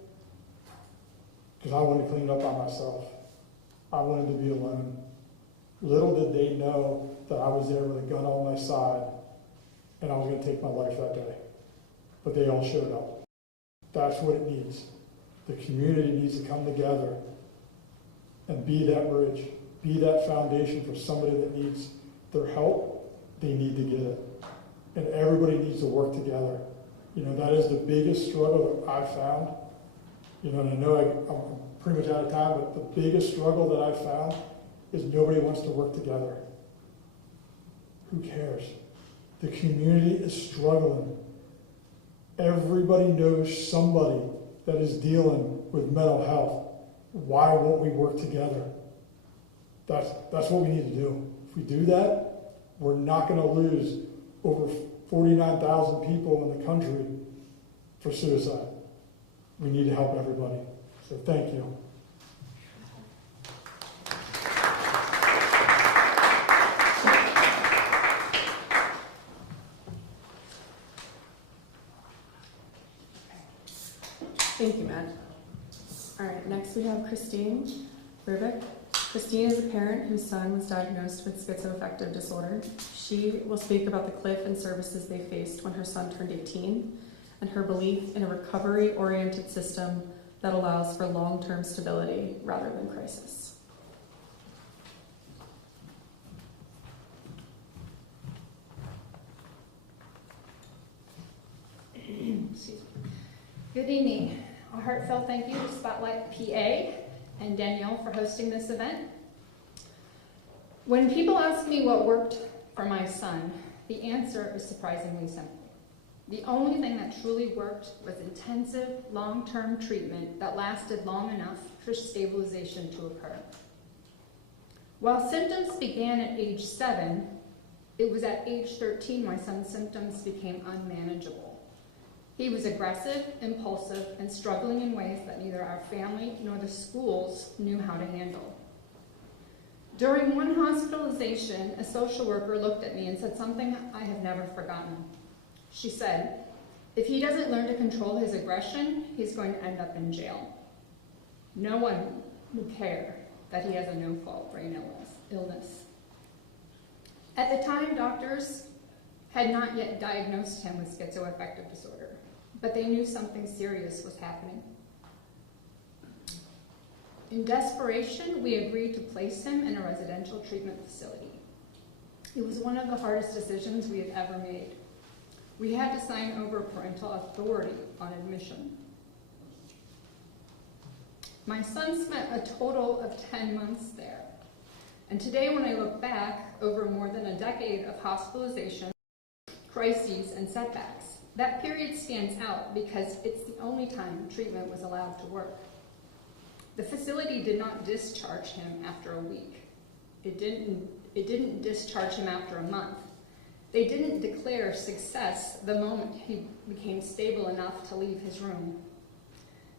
because I wanted to clean it up by myself. I wanted to be alone. Little did they know that I was there with a gun on my side and I was going to take my life that day. But they all showed up. That's what it needs. The community needs to come together and be that bridge, be that foundation for somebody that needs their help. They need to get it. And everybody needs to work together. You know, that is the biggest struggle that I've found. You know, and I know I'm pretty much out of time, but the biggest struggle that I've found is nobody wants to work together. Who cares? The community is struggling. Everybody knows somebody that is dealing with mental health. Why won't we work together? That's what we need to do. If we do that, we're not going to lose over 49,000 people in the country for suicide. We need to help everybody. So thank you. Thank you, Matt. All right, next we have Christine Rubik. Christine is a parent whose son was diagnosed with schizoaffective disorder. She will speak about the cliff and services they faced when her son turned 18 and her belief in a recovery-oriented system that allows for long-term stability rather than crisis. Good evening. A heartfelt thank you to Spotlight PA and Danielle for hosting this event. When people ask me what worked for my son, the answer is surprisingly simple. The only thing that truly worked was intensive, long-term treatment that lasted long enough for stabilization to occur. While symptoms began at age 7, it was at age 13 my son's symptoms became unmanageable. He was aggressive, impulsive, and struggling in ways that neither our family nor the schools knew how to handle. During one hospitalization, a social worker looked at me and said something I have never forgotten. She said, "If he doesn't learn to control his aggression, he's going to end up in jail." No one would care that he has a no-fault brain illness. At the time, doctors had not yet diagnosed him with schizoaffective disorder, but they knew something serious was happening. In desperation, we agreed to place him in a residential treatment facility. It was one of the hardest decisions we had ever made. We had to sign over parental authority on admission. My son spent a total of 10 months there. And today, when I look back over more than a decade of hospitalization, crises, and setbacks, that period stands out because it's the only time treatment was allowed to work. The facility did not discharge him after a week. It didn't discharge him after a month. They didn't declare success the moment he became stable enough to leave his room.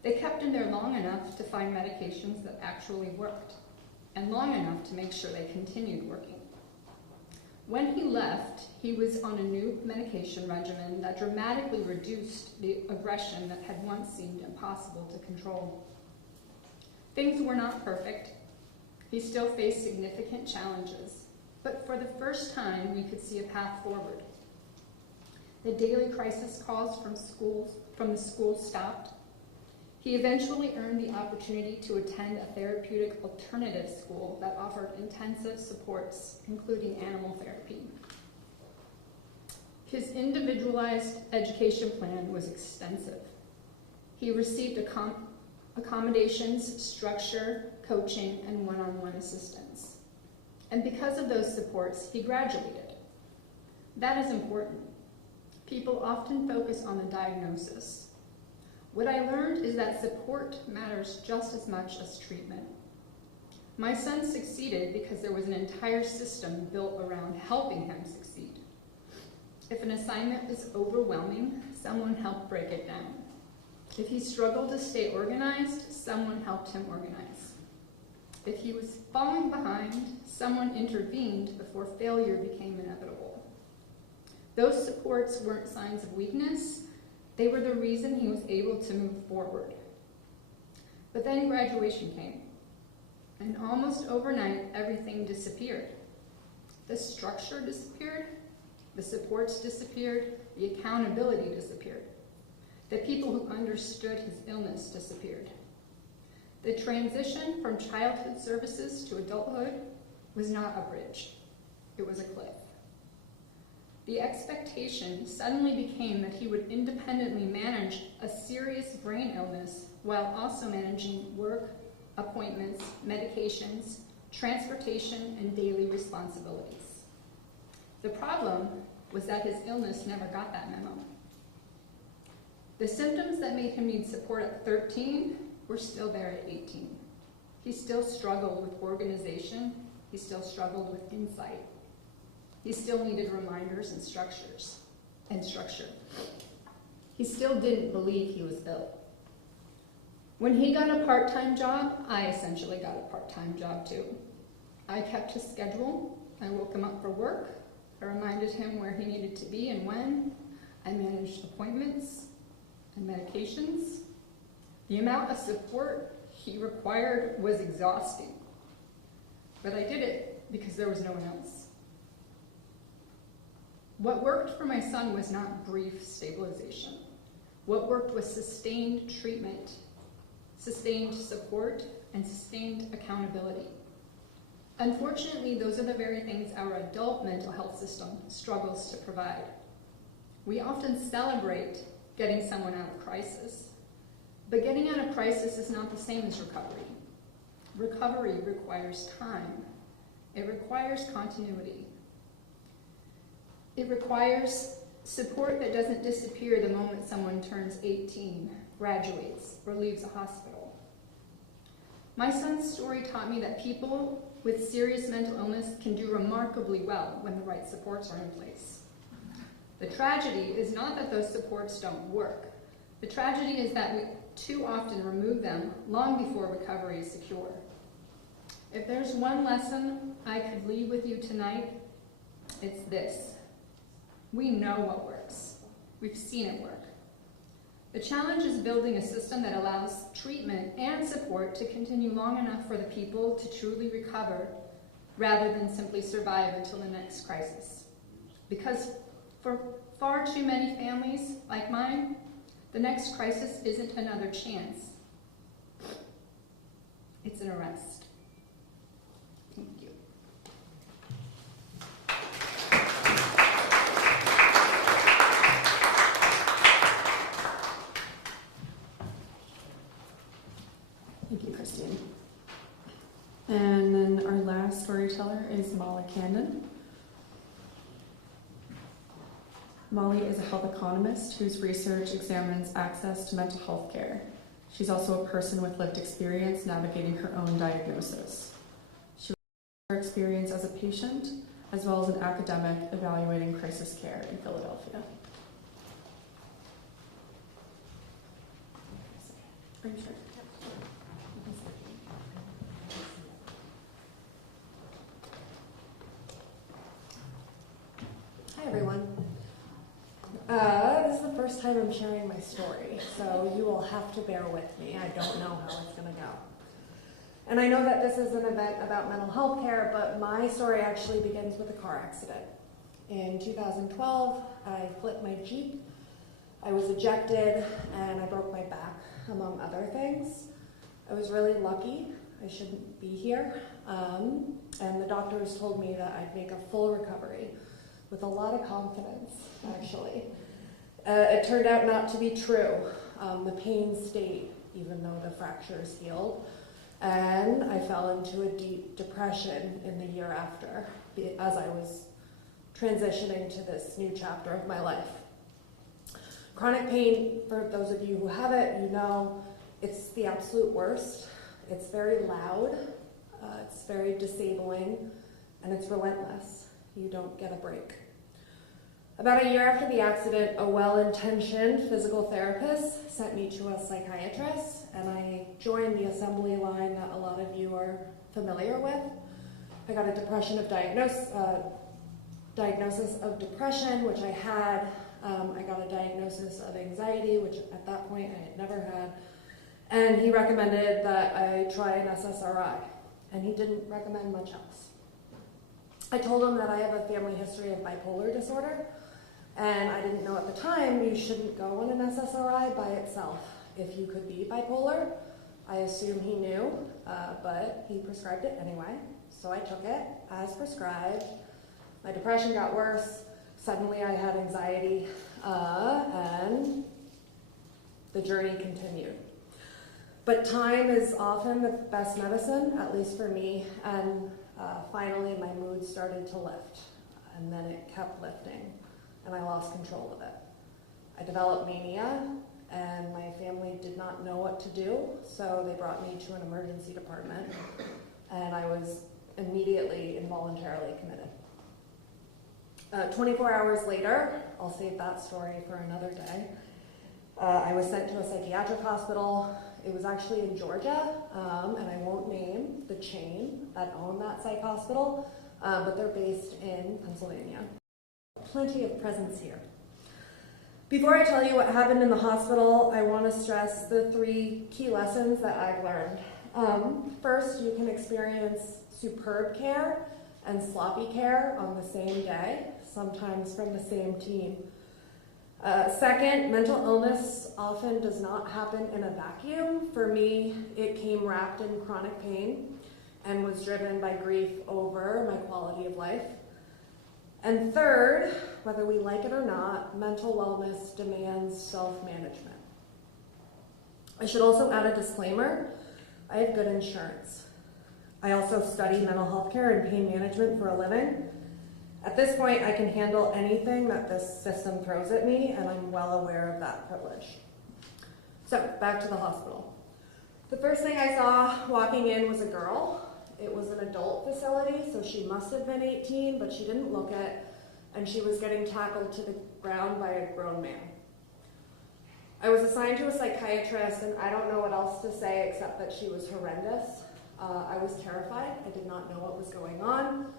They kept him there long enough to find medications that actually worked, and long enough to make sure they continued working. When he left, he was on a new medication regimen that dramatically reduced the aggression that had once seemed impossible to control. Things were not perfect. He still faced significant challenges, but for the first time, we could see a path forward. The daily crisis calls from the school stopped. He eventually earned the opportunity to attend a therapeutic alternative school that offered intensive supports, including animal therapy. His individualized education plan was extensive. He received accommodations, structure, coaching, and one-on-one assistance. And because of those supports, he graduated. That is important. People often focus on the diagnosis. What I learned is that support matters just as much as treatment. My son succeeded because there was an entire system built around helping him succeed. If an assignment was overwhelming, someone helped break it down. If he struggled to stay organized, someone helped him organize. If he was falling behind, someone intervened before failure became inevitable. Those supports weren't signs of weakness. They were the reason he was able to move forward. But then graduation came, and almost overnight, everything disappeared. The structure disappeared, the supports disappeared, the accountability disappeared. The people who understood his illness disappeared. The transition from childhood services to adulthood was not a bridge, it was a cliff. The expectation suddenly became that he would independently manage a serious brain illness while also managing work, appointments, medications, transportation, and daily responsibilities. The problem was that his illness never got that memo. The symptoms that made him need support at 13 were still there at 18. He still struggled with organization. He still struggled with insight. He still needed reminders and structure. He still didn't believe he was ill. When he got a part-time job, I essentially got a part-time job too. I kept his schedule. I woke him up for work. I reminded him where he needed to be and when. I managed appointments and medications. The amount of support he required was exhausting. But I did it because there was no one else. What worked for my son was not brief stabilization. What worked was sustained treatment, sustained support, and sustained accountability. Unfortunately, those are the very things our adult mental health system struggles to provide. We often celebrate getting someone out of crisis, but getting out of crisis is not the same as recovery. Recovery requires time. It requires continuity. It requires support that doesn't disappear the moment someone turns 18, graduates, or leaves a hospital. My son's story taught me that people with serious mental illness can do remarkably well when the right supports are in place. The tragedy is not that those supports don't work. The tragedy is that we too often remove them long before recovery is secure. If there's one lesson I could leave with you tonight, it's this. We know what works. We've seen it work. The challenge is building a system that allows treatment and support to continue long enough for the people to truly recover rather than simply survive until the next crisis. Because For far too many families like mine, the next crisis isn't another chance. It's an arrest. Thank you. Thank you, Christine. And then our last storyteller is Molly Candon. Molly is a health economist whose research examines access to mental health care. She's also a person with lived experience navigating her own diagnosis. She her experience as a patient, as well as an academic evaluating crisis care in Philadelphia. Are you sure? Hi everyone. This is the first time I'm sharing my story, so you will have to bear with me. I don't know how it's going to go. And I know that this is an event about mental health care, but my story actually begins with a car accident. In 2012, I flipped my Jeep. I was ejected and I broke my back, among other things. I was really lucky. I shouldn't be here. And the doctors told me that I'd make a full recovery with a lot of confidence, actually. It turned out not to be true. The pain stayed, even though the fractures healed. And I fell into a deep depression in the year after, as I was transitioning to this new chapter of my life. Chronic pain, for those of you who have it, you know, it's the absolute worst. It's very loud, it's very disabling, and it's relentless. You don't get a break. About a year after the accident, a well-intentioned physical therapist sent me to a psychiatrist, and I joined the assembly line that a lot of you are familiar with. I got a diagnosis of depression, which I had. I got a diagnosis of anxiety, which at that point I had never had. And he recommended that I try an SSRI, and he didn't recommend much else. I told him that I have a family history of bipolar disorder, and I didn't know at the time you shouldn't go on an SSRI by itself if you could be bipolar. I assume he knew, but he prescribed it anyway, so I took it as prescribed. My depression got worse. Suddenly I had anxiety, and the journey continued. But time is often the best medicine, at least for me, and finally my mood started to lift, and then it kept lifting, and I lost control of it. I developed mania, and my family did not know what to do, so they brought me to an emergency department, and I was immediately involuntarily committed. 24 hours later, I'll save that story for another day, I was sent to a psychiatric hospital. It was actually in Georgia, and I won't name the chain that owned that psych hospital, but they're based in Pennsylvania. Plenty of presence here. Before I tell you what happened in the hospital, I want to stress the 3 key lessons that I've learned. First, you can experience superb care and sloppy care on the same day, sometimes from the same team. Second, mental illness often does not happen in a vacuum. For me, it came wrapped in chronic pain and was driven by grief over my quality of life. And third, whether we like it or not, mental wellness demands self-management. I should also add a disclaimer. I have good insurance. I also study mental health care and pain management for a living. At this point, I can handle anything that this system throws at me, and I'm well aware of that privilege. So, back to the hospital. The first thing I saw walking in was a girl. It was an adult facility, so she must have been 18, but she didn't look it, and she was getting tackled to the ground by a grown man. I was assigned to a psychiatrist, and I don't know what else to say except that she was horrendous. I was terrified. I did not know what was going on.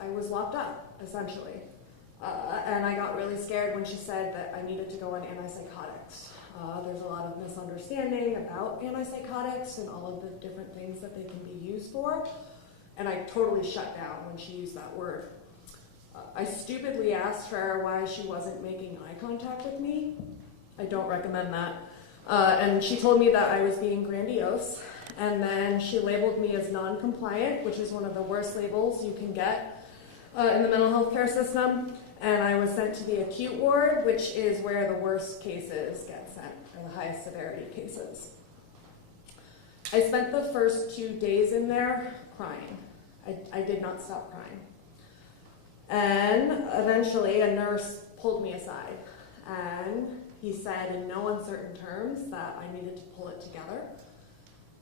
I was locked up, essentially. And I got really scared when she said that I needed to go on antipsychotics. There's a lot of misunderstanding about antipsychotics and all of the different things that they can be used for. And I totally shut down when she used that word. I stupidly asked her why she wasn't making eye contact with me. I don't recommend that. And she told me that I was being grandiose. And then she labeled me as non-compliant, which is one of the worst labels you can get in the mental health care system. And I was sent to the acute ward, which is where the worst cases get sent, or the highest severity cases. I spent the first 2 days in there crying. I did not stop crying. And eventually a nurse pulled me aside, and he said in no uncertain terms that I needed to pull it together.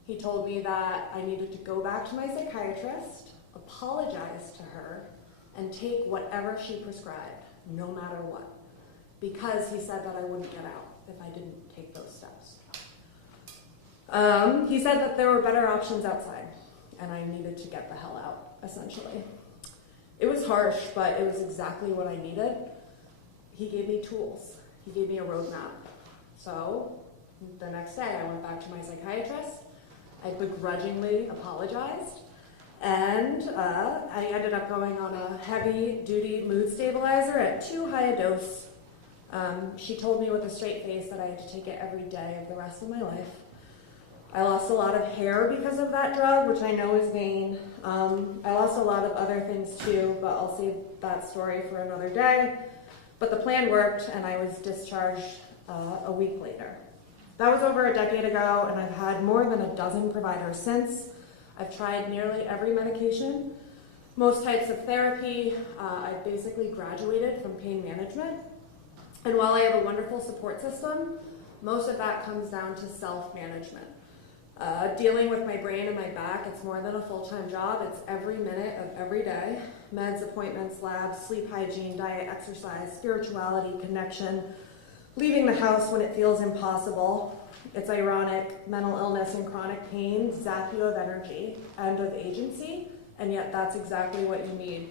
He told me that I needed to go back to my psychiatrist, apologize to her, and take whatever she prescribed, no matter what, because he said that I wouldn't get out if I didn't take those steps. He said that there were better options outside, and I needed to get the hell out, essentially. It was harsh, but it was exactly what I needed. He gave me tools. He gave me a roadmap. So the next day I went back to my psychiatrist. I begrudgingly apologized, and I ended up going on a heavy-duty mood stabilizer at too high a dose. She told me with a straight face that I had to take it every day of the rest of my life. I lost a lot of hair because of that drug, which I know is vain. I lost a lot of other things too, but I'll save that story for another day. But the plan worked, and I was discharged a week later. That was over a decade ago, and I've had more than a dozen providers since. I've tried nearly every medication, most types of therapy. I've basically graduated from pain management. And while I have a wonderful support system, most of that comes down to self-management. Dealing with my brain and my back, it's more than a full-time job. It's every minute of every day. Meds, appointments, labs, sleep hygiene, diet, exercise, spirituality, connection, leaving the house when it feels impossible. It's ironic, mental illness and chronic pain zap you of energy and of agency, and yet that's exactly what you need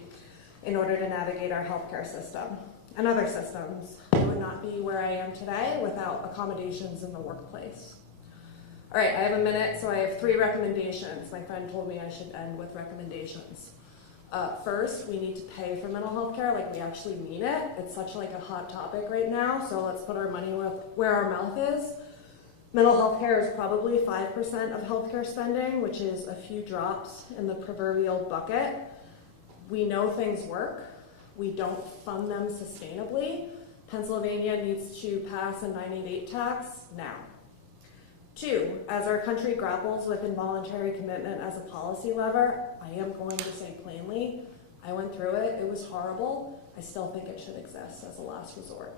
in order to navigate our healthcare system and other systems. I would not be where I am today without accommodations in the workplace. All right, I have a minute, so I have 3 recommendations. My friend told me I should end with recommendations. First, we need to pay for mental health care like we actually mean it. It's such like a hot topic right now, so let's put our money where our mouth is. Mental health care is probably 5% of healthcare spending, which is a few drops in the proverbial bucket. We know things work. We don't fund them sustainably. Pennsylvania needs to pass a 988 tax now. 2, as our country grapples with involuntary commitment as a policy lever, I am going to say plainly, I went through it, it was horrible. I still think it should exist as a last resort.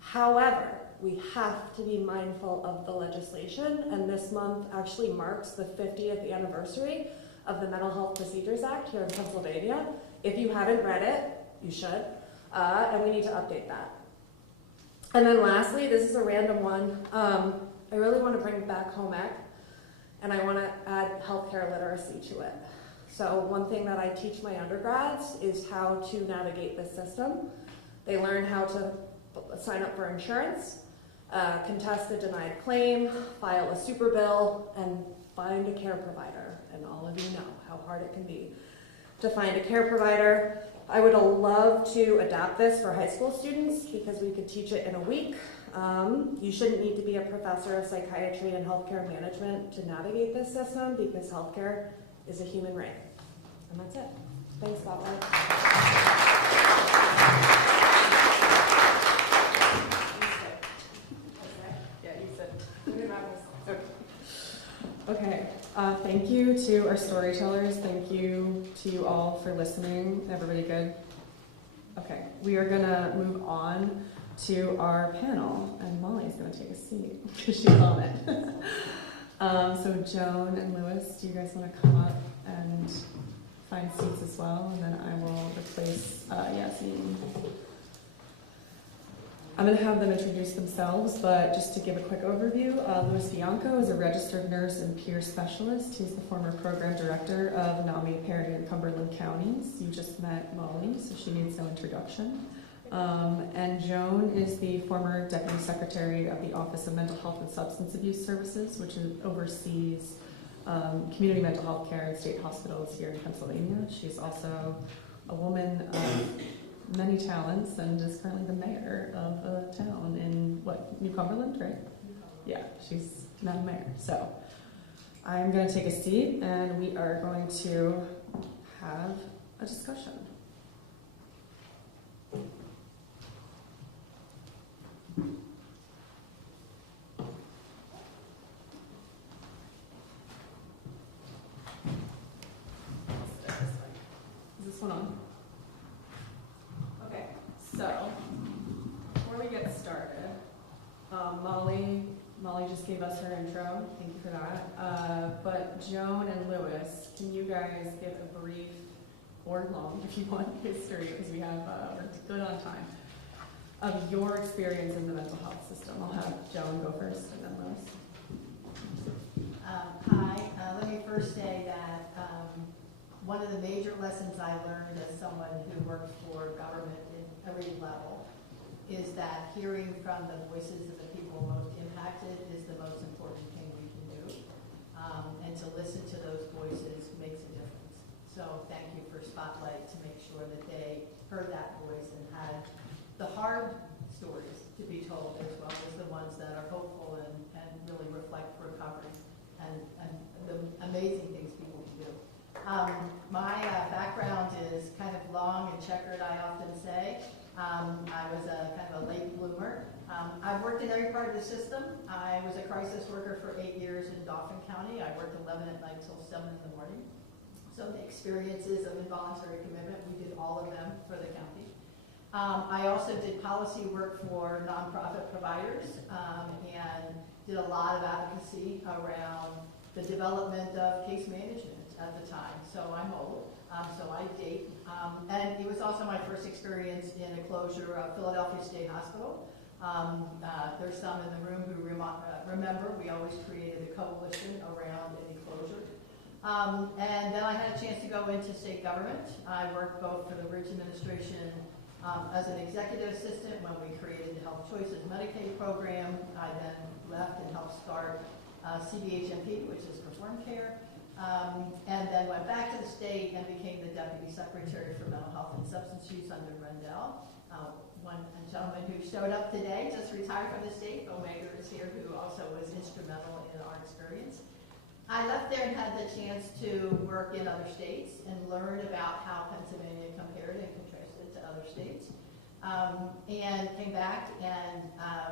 However, we have to be mindful of the legislation, and this month actually marks the 50th anniversary of the Mental Health Procedures Act here in Pennsylvania. If you haven't read it, you should, and we need to update that. And then lastly, this is a random one. I really want to bring back home ec, and I want to add healthcare literacy to it. So one thing that I teach my undergrads is how to navigate this system. They learn how to sign up for insurance, contest a denied claim, file a super bill, and find a care provider. And all of you know how hard it can be to find a care provider. I would love to adapt this for high school students because we could teach it in a week. You shouldn't need to be a professor of psychiatry and healthcare management to navigate this system because healthcare is a human right. And that's it. Thanks, Spotlight. Yeah, you said. Okay. Thank you to our storytellers. Thank you to you all for listening. Everybody good? Okay. We are going to move on to our panel, and Molly's going to take a seat because she's on it. So Joan and Lewis, do you guys want to come up and find seats as well? And then I will replace Yasmin. I'm going to have them introduce themselves, but just to give a quick overview, Louis Bianco is a registered nurse and peer specialist. He's the former program director of NAMI, Perry, and Cumberland counties. You just met Molly, so she needs no introduction. And Joan is the former deputy secretary of the Office of Mental Health and Substance Abuse Services, which oversees community mental health care in state hospitals here in Pennsylvania. She's also a woman of many talents and is currently the mayor of a town in, what, New Cumberland, right? Yeah, she's now mayor. So I'm going to take a seat and we are going to have a discussion. Is this one on? Okay, so before we get started, Molly just gave us her intro. Thank you for that. But Joan and Lewis, can you guys give a brief or long, if you want, history, because we're good on time, of your experience in the mental health system? I'll have Joan go first and then Lewis. Hi, let me first say that one of the major lessons I learned as someone who works for government in every level is that hearing from the voices of the people most impacted is the most important thing we can do. And to listen to those voices makes a difference. So thank you for Spotlight to make sure that they heard that voice and had the hard stories to be told as well as the ones that are hopeful and really reflect recovery and the amazing things people can do. My background is kind of long and checkered, I often say. I was a kind of a late bloomer. I've worked in every part of the system. I was a crisis worker for 8 years in Dauphin County. I worked 11 at night till 7 in the morning. So the experiences of involuntary commitment, we did all of them for the county. I also did policy work for nonprofit providers and did a lot of advocacy around the development of case management at the time. So I'm old, so I date. And it was also my first experience in a closure of Philadelphia State Hospital. There's some in the room who remember we always created a coalition around any closure. And then I had a chance to go into state government. I worked both for the Ridge administration as an executive assistant when we created the Health Choices Medicaid program. I then left and helped start CBHMP, which is Perform Care. And then went back to the state and became the Deputy Secretary for Mental Health and Substance Use under Rendell. One gentleman who showed up today just retired from the state, Omega is here, who also was instrumental in our experience. I left there and had the chance to work in other states and learn about how Pennsylvania compared and contrasted to other states. And came back and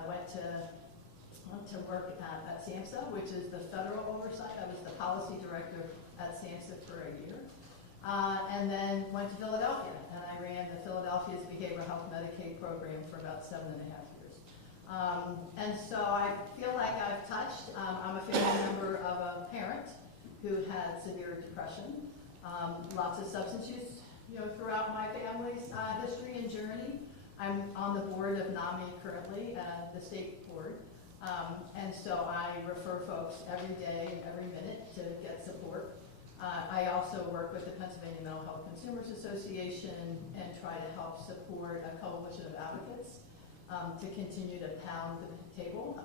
went to work at SAMHSA, which is the federal oversight. I was the policy director at SAMHSA for a year. And then went to Philadelphia, and I ran the Philadelphia's Behavioral Health Medicaid program for about 7.5 years. And so I feel like I've touched. I'm a family member of a parent who had severe depression, lots of substance use, throughout my family's history and journey. I'm on the board of NAMI currently, the state board. And so I refer folks every day, every minute to get support. I also work with the Pennsylvania Mental Health Consumers Association and try to help support a coalition of advocates to continue to pound the table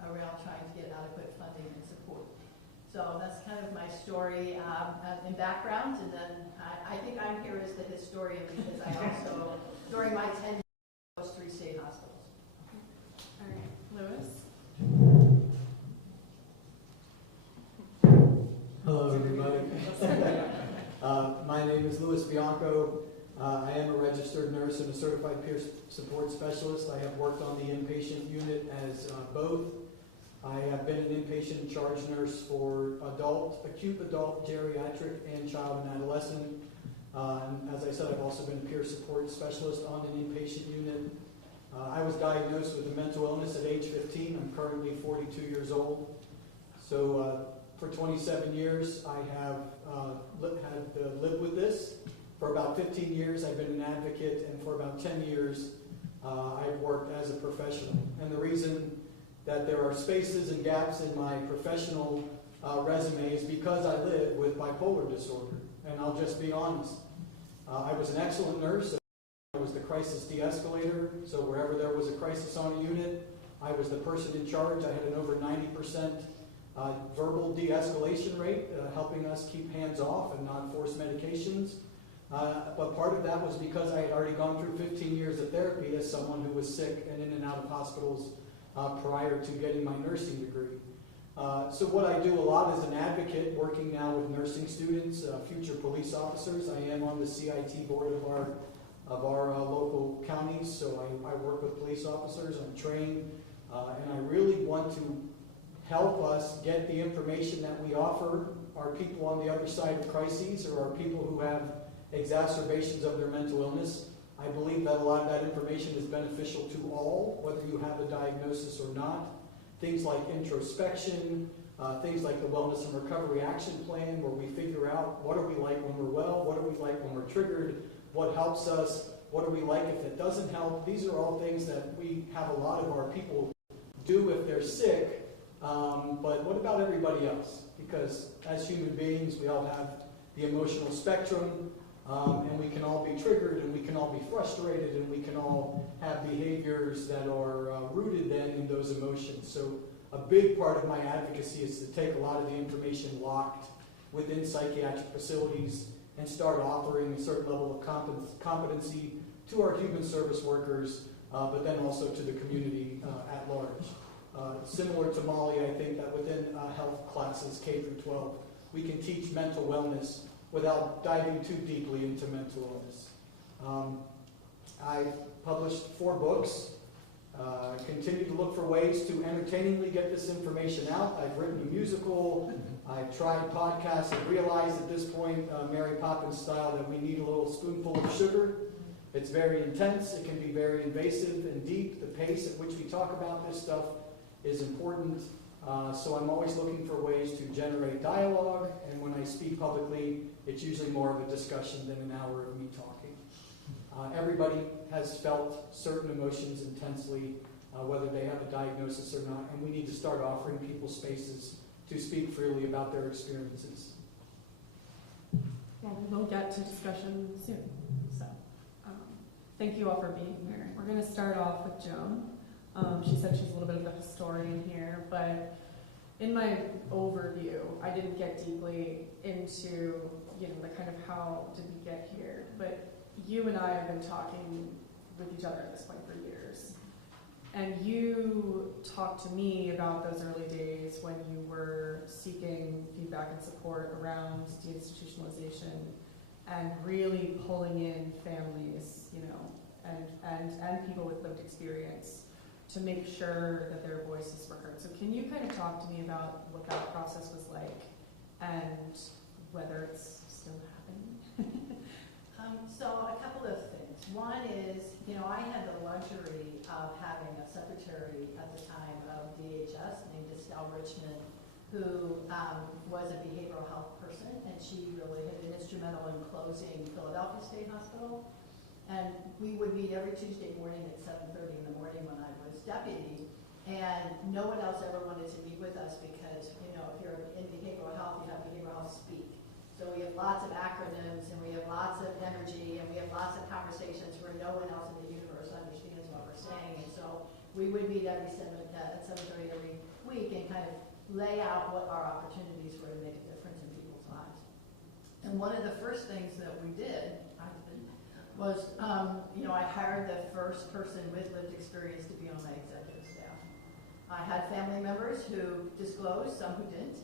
around trying to get adequate funding and support. So that's kind of my story and background. And then I think I'm here as the historian because I also, during my tenure, was 3 state hospitals. All right, Lewis. Hello, everybody. My name is Louis Bianco. I am a registered nurse and a certified peer support specialist. I have worked on the inpatient unit as both. I have been an inpatient charge nurse for acute adult, geriatric, and child and adolescent. And as I said, I've also been a peer support specialist on an inpatient unit. I was diagnosed with a mental illness at age 15. I'm currently 42 years old. So for 27 years, I have lived with this. For about 15 years, I've been an advocate, and for about 10 years, I've worked as a professional. And the reason that there are spaces and gaps in my professional resume is because I live with bipolar disorder. And I'll just be honest. I was an excellent nurse. I was the crisis de-escalator, so wherever there was a crisis on a unit, I was the person in charge. I had an over 90% verbal de-escalation rate, helping us keep hands off and not force medications. But part of that was because I had already gone through 15 years of therapy as someone who was sick and in and out of hospitals prior to getting my nursing degree. So what I do a lot as an advocate, working now with nursing students, future police officers. I am on the CIT board of our local counties, so I work with police officers. I'm trained, and I really want to help us get the information that we offer our people on the other side of crises, or our people who have exacerbations of their mental illness. I believe that a lot of that information is beneficial to all, whether you have a diagnosis or not. Things like introspection, things like the Wellness and Recovery Action Plan, where we figure out what are we like when we're well, what are we like when we're triggered, what helps us, what are we like if it doesn't help. These are all things that we have a lot of our people do if they're sick, but what about everybody else? Because as human beings, we all have the emotional spectrum, and we can all be triggered, and we can all be frustrated, and we can all have behaviors that are rooted then in those emotions. So a big part of my advocacy is to take a lot of the information locked within psychiatric facilities and start offering a certain level of competency to our human service workers, but then also to the community at large. Similar to Molly, I think that within health classes, K through 12, we can teach mental wellness without diving too deeply into mental illness. I've published 4 books. Continue to look for ways to entertainingly get this information out. I've written a musical. I've tried podcasts. I've realized at this point, Mary Poppins style, that we need a little spoonful of sugar. It's very intense. It can be very invasive and deep. The pace at which we talk about this stuff is important. So I'm always looking for ways to generate dialogue, and when I speak publicly, it's usually more of a discussion than an hour of me talking. Everybody has felt certain emotions intensely, whether they have a diagnosis or not, and we need to start offering people spaces to speak freely about their experiences. Well, we'll get to discussion soon. So thank you all for being here. We're going to start off with Joan. She said she's a little bit of a historian here, but in my overview, I didn't get deeply into, the kind of how did we get here, but you and I have been talking with each other at this point for years. And you talked to me about those early days when you were seeking feedback and support around deinstitutionalization and really pulling in families, and people with lived experience to make sure that their voices were heard. So can you kind of talk to me about what that process was like and whether it's still happening? So a couple of things. One is, I had the luxury of having a secretary at the time of DHS named Estelle Richmond, who was a behavioral health person, and she really had been instrumental in closing Philadelphia State Hospital. And we would meet every Tuesday morning at 7:30 in the morning when I was deputy, and no one else ever wanted to meet with us because, if you're in behavioral health, you have behavioral health speak. So we have lots of acronyms, and we have lots of energy, and we have lots of conversations where no one else in the universe understands what we're saying. And so we would meet at 7:30 every week and kind of lay out what our opportunities were to make a difference in people's lives. And one of the first things that we did was, I hired the first person with lived experience to be on my executive staff. I had family members who disclosed, some who didn't.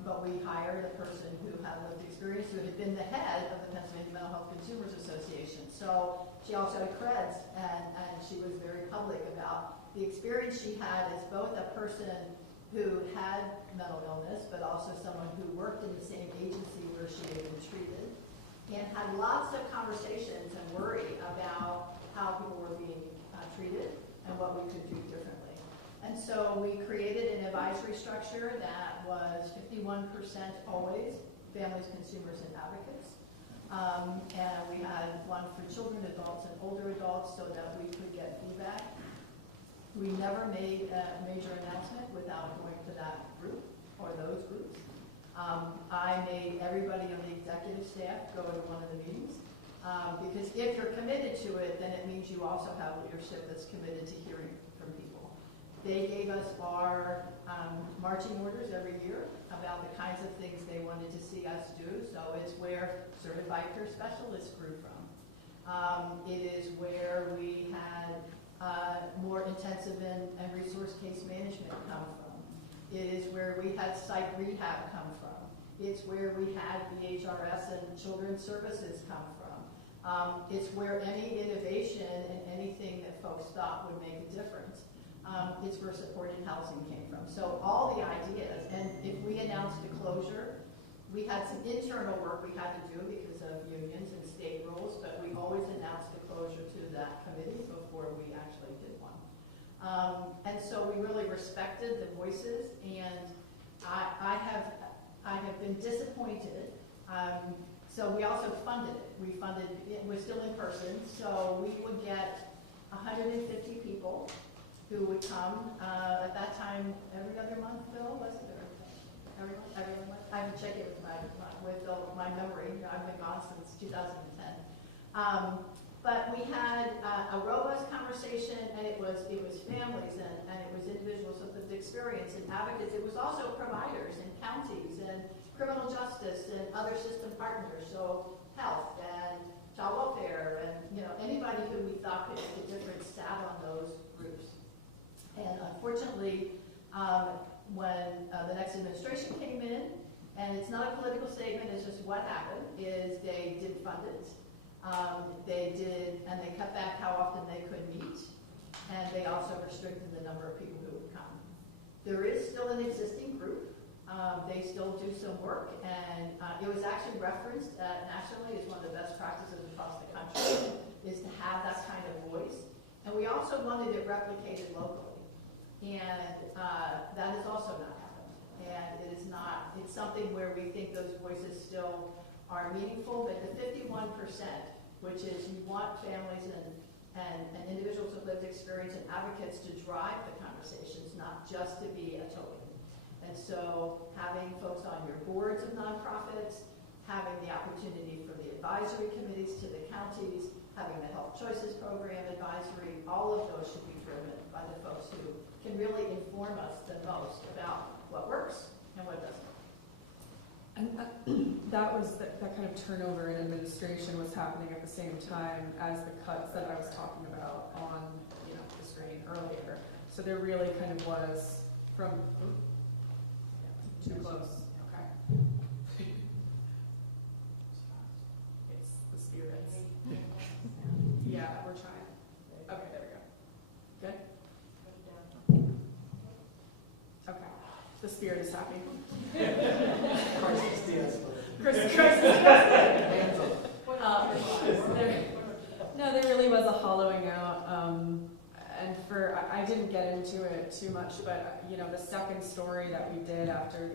But we hired a person who had lived experience, who had been the head of the Pennsylvania Mental Health Consumers Association. So she also had creds, and she was very public about the experience she had as both a person who had mental illness, but also someone who worked in the same agency where she had been treated, and had lots of conversations and worry about how people were being treated and what we could do differently. And so we created an advisory structure that was 51% always families, consumers, and advocates. And we had one for children, adults, and older adults so that we could get feedback. We never made a major announcement without going to that group or those groups. I made everybody on the executive staff go to one of the meetings. Because if you're committed to it, then it means you also have leadership that's committed to hearing from people. They gave us our marching orders every year about the kinds of things they wanted to see us do. So it's where certified peer specialists grew from. It is where we had more intensive and resource case management come from. It is where we had psych rehab come from. It's where we had BHRS and children's services come from. It's where any innovation and anything that folks thought would make a difference. It's where supported housing came from. So all the ideas, and if we announced a closure, we had some internal work we had to do because of unions and state rules, but we always announced the closure to that committee before we actually did one. And so we really respected the voices, and I have been disappointed. So we also funded it. We funded it. We're still in person, so we would get 150 people who would come at that time every other month. Bill, was it? Every month. I have to check it with my memory. I've been gone since 2010. But we had a robust conversation, and it was families and it was individuals with lived experience and advocates. It was also providers and counties and criminal justice and other system partners, so health and child welfare and anybody who we thought could make a difference sat on those groups. And unfortunately, when the next administration came in, and it's not a political statement, it's just what happened, is they didn't fund it. They cut back how often they could meet, and they also restricted the number of people who would come. There is still an existing group. They still do some work, and it was actually referenced nationally as one of the best practices across the country, is to have that kind of voice. And we also wanted it replicated locally. And that has also not happened. And it is not, it's something where we think those voices still are meaningful, but the 51%, which is you want families and individuals with lived experience and advocates to drive the conversations, not just to be a token. And so having folks on your boards of nonprofits, having the opportunity for the advisory committees to the counties, having the Health Choices Program advisory, all of those should be driven by the folks who can really inform us the most about what works and what doesn't. And that kind of turnover in administration was happening at the same time as the cuts that I was talking about on the screen earlier. So there really kind of was from too close. Okay. It's the spirits. Yeah, we're trying. Okay, there we go. Good? Okay. The spirit is happy. Crisis de-escalated. Crisis. No, there really was a hollowing out, and I didn't get into it too much, but the second story that we did after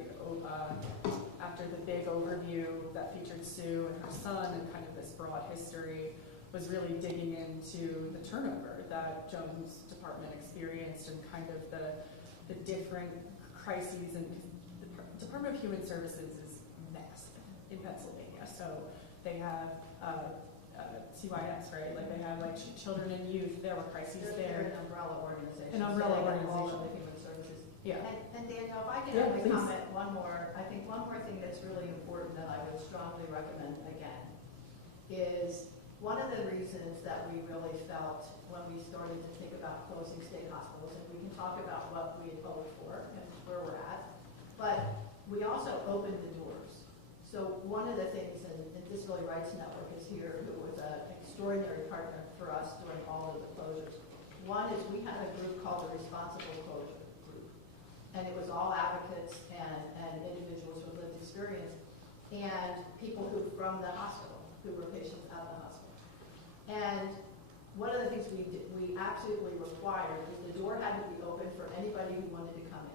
the big overview that featured Sue and her son and kind of this broad history was really digging into the turnover that Jones Department experienced and kind of the different crises. And the Department of Human Services is massive in Pennsylvania, so they have CYS, right? Like they have children and youth. There were crises there. An umbrella organization. An umbrella organization. All of the human services. Yeah. And Danielle, if I can only comment one more, I think one more thing that's really important that I would strongly recommend again is one of the reasons that we really felt when we started to think about closing state hospitals, and we can talk about what we had hoped for and where we're at, but we also opened the doors. So one of the things, and Disability Rights Network is here, who was an extraordinary partner for us during all of the closures. One is we had a group called the Responsible Closure Group, and it was all advocates and individuals with lived experience and people who from the hospital, who were patients at the hospital. And one of the things we absolutely required was the door had to be open for anybody who wanted to come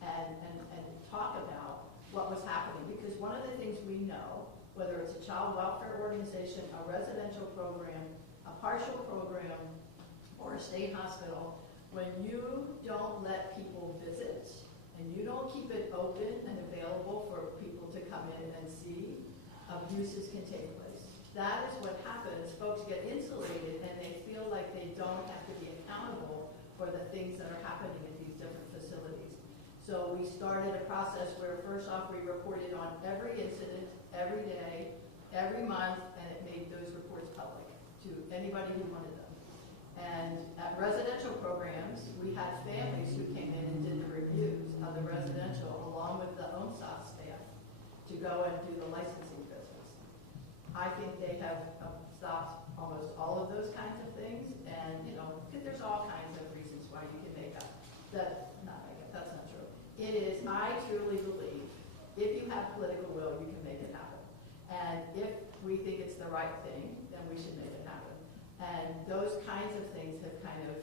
in and talk about what was happening. Because one of the things we know, whether it's a child welfare organization, a residential program, a partial program, or a state hospital, when you don't let people visit and you don't keep it open and available for people to come in and see, abuses can take place. That is what happens. Folks get insulated and they feel like they don't have to be accountable for the things that are happening we started a process where first off we reported on every incident, every day, every month, and it made those reports public to anybody who wanted them. And at residential programs, we had families who came in and did the reviews of the residential along with the OMSOS staff to go and do the licensing business. I think they have stopped almost all of those kinds of things, and because there's all kinds of reasons why you can make up. That's not true. It is, I truly believe, if you have political will, you can make it happen. And if we think it's the right thing, then we should make it happen. And those kinds of things have kind of,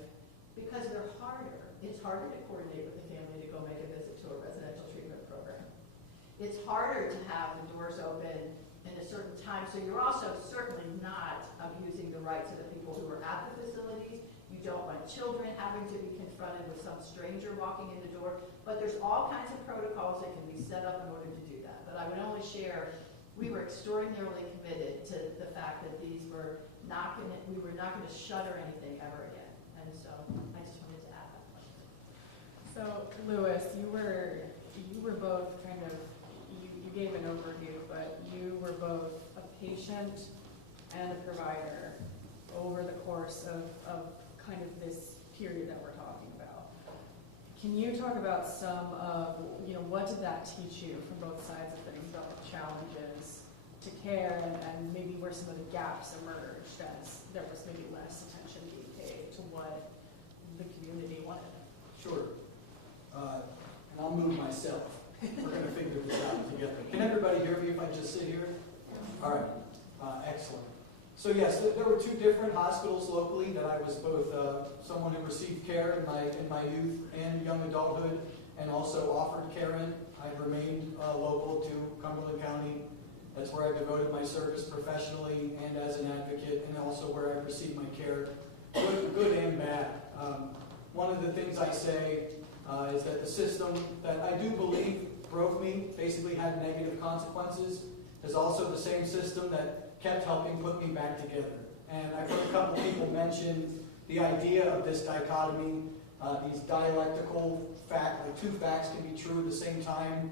because they're harder, it's harder to coordinate with the family to go make a visit to a residential treatment program. It's harder to have the doors open in a certain time, so you're also certainly not abusing the rights of the people who are at the facilities. You don't want children having to be confronted with some stranger walking in the door, but there's all kinds of protocols that can be set up in order to do that. But I would only share, we were extraordinarily committed to the fact that we were not going to shutter anything ever again. And so I just wanted to add that. So, Louis, you were both kind of, you gave an overview, but you were both a patient and a provider over the course of kind of this period that we're talking about. Can you talk about some of, what did that teach you from both sides of things about the challenges to care and maybe where some of the gaps emerged as there was maybe less attention being paid to what the community wanted? Sure. And I'll move myself. We're going to figure this out together. Can everybody hear me if I just sit here? All right. Excellent. So yes, there were two different hospitals locally that I was both someone who received care in my youth and young adulthood, and also offered care in. I've remained local to Cumberland County. That's where I've devoted my service professionally and as an advocate, and also where I've received my care, good and bad. One of the things I say is that the system that I do believe broke me, basically had negative consequences, is also the same system that kept helping put me back together. And I've heard a couple people mention the idea of this dichotomy, these dialectical facts, like two facts can be true at the same time.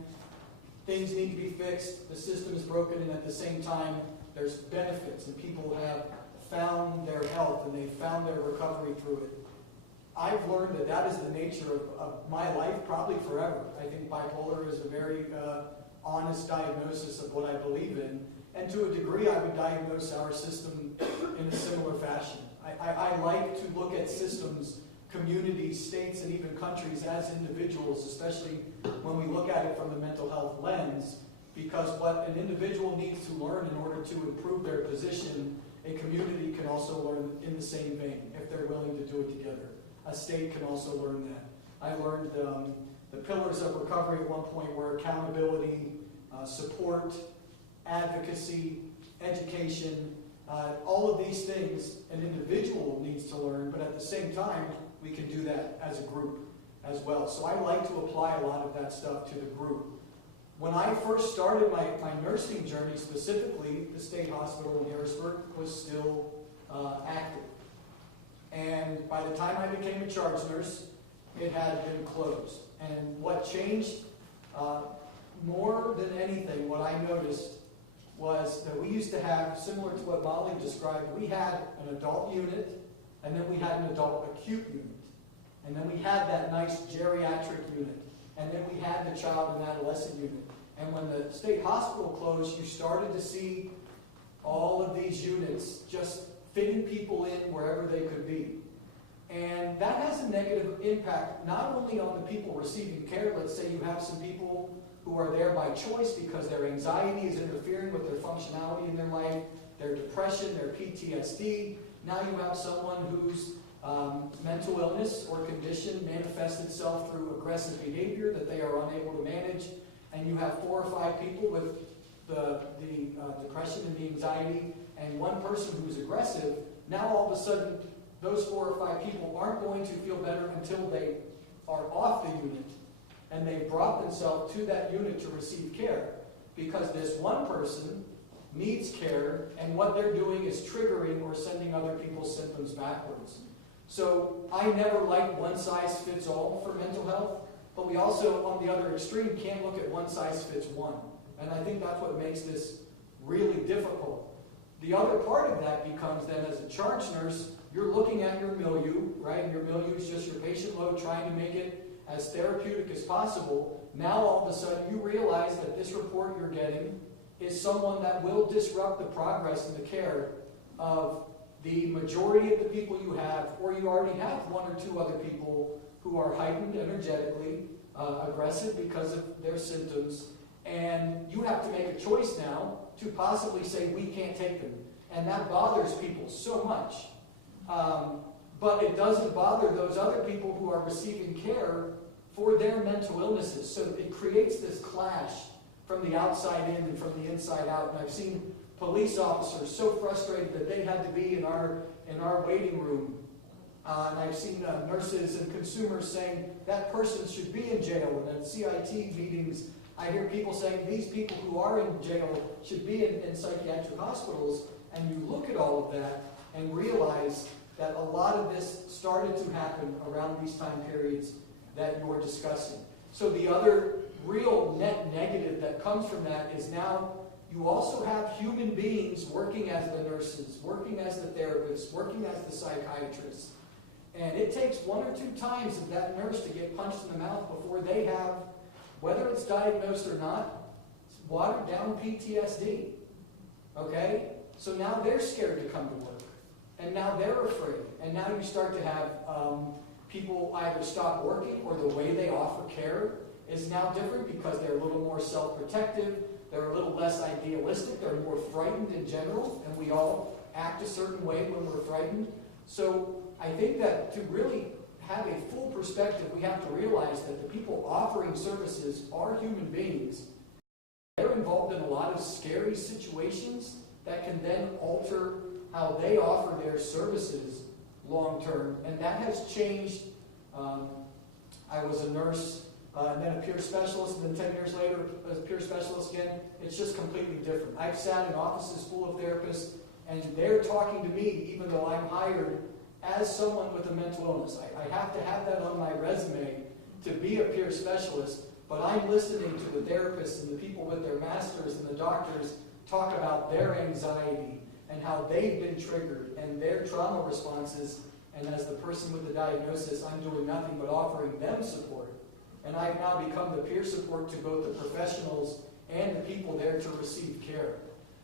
Things need to be fixed, the system is broken, and at the same time, there's benefits, and people have found their health, and they've found their recovery through it. I've learned that that is the nature of my life, probably forever. I think bipolar is a very honest diagnosis of what I believe in. And to a degree, I would diagnose our system in a similar fashion. I like to look at systems, communities, states, and even countries as individuals, especially when we look at it from the mental health lens, because what an individual needs to learn in order to improve their position, a community can also learn in the same vein, if they're willing to do it together. A state can also learn that. I learned the pillars of recovery at one point were accountability, support, advocacy, education, all of these things an individual needs to learn, but at the same time, we can do that as a group as well. So I like to apply a lot of that stuff to the group. When I first started my nursing journey, specifically, the state hospital in Harrisburg was still active. And by the time I became a charge nurse, it had been closed. And what changed more than anything, what I noticed was that we used to have, similar to what Molly described, we had an adult unit, and then we had an adult acute unit. And then we had that nice geriatric unit. And then we had the child and adolescent unit. And when the state hospital closed, you started to see all of these units just fitting people in wherever they could be. And that has a negative impact, not only on the people receiving care. Let's say you have some people who are there by choice because their anxiety is interfering with their functionality in their life, their depression, their PTSD. Now you have someone whose mental illness or condition manifests itself through aggressive behavior that they are unable to manage, and you have 4 or 5 people with the depression and the anxiety, and one person who's aggressive. Now all of a sudden, those 4 or 5 people aren't going to feel better until they are off the unit, and they've brought themselves to that unit to receive care, because this one person needs care, and what they're doing is triggering or sending other people's symptoms backwards. So I never liked one size fits all for mental health. but we also, on the other extreme, can't look at one size fits one. And I think that's what makes this really difficult. The other part of that becomes then, as a charge nurse, you're looking at your milieu, right? And your milieu is just your patient load, trying to make it as therapeutic as possible. Now all of a sudden you realize that this report you're getting is someone that will disrupt the progress and the care of the majority of the people you have, or you already have one or two other people who are heightened energetically, aggressive because of their symptoms, and you have to make a choice now to possibly say we can't take them. And that bothers people so much. But it doesn't bother those other people who are receiving care for their mental illnesses. So it creates this clash from the outside in and from the inside out. And I've seen police officers so frustrated that they had to be in our waiting room. And I've seen nurses and consumers saying that person should be in jail. And at CIT meetings, I hear people saying these people who are in jail should be in psychiatric hospitals. And you look at all of that and realize that a lot of this started to happen around these time periods that you're discussing. So the other real net negative that comes from that is now you also have human beings working as the nurses, working as the therapists, working as the psychiatrists. And it takes one or two times of that nurse to get punched in the mouth before they have, whether it's diagnosed or not, watered down PTSD. Okay? So now they're scared to come to work. And now they're afraid. And now you start to have people either stop working, or the way they offer care is now different because they're a little more self-protective, they're a little less idealistic, they're more frightened in general, and we all act a certain way when we're frightened. So I think that to really have a full perspective, we have to realize that the people offering services are human beings. They're involved in a lot of scary situations that can then alter how they offer their services long term, and that has changed. I was a nurse, and then a peer specialist, and then 10 years later, a peer specialist again. It's just completely different. I've sat in offices full of therapists, and they're talking to me even though I'm hired as someone with a mental illness. I have to have that on my resume to be a peer specialist, but I'm listening to the therapists and the people with their masters and the doctors talk about their anxiety and how they've been triggered and their trauma responses. And as the person with the diagnosis, I'm doing nothing but offering them support. And I've now become the peer support to both the professionals and the people there to receive care.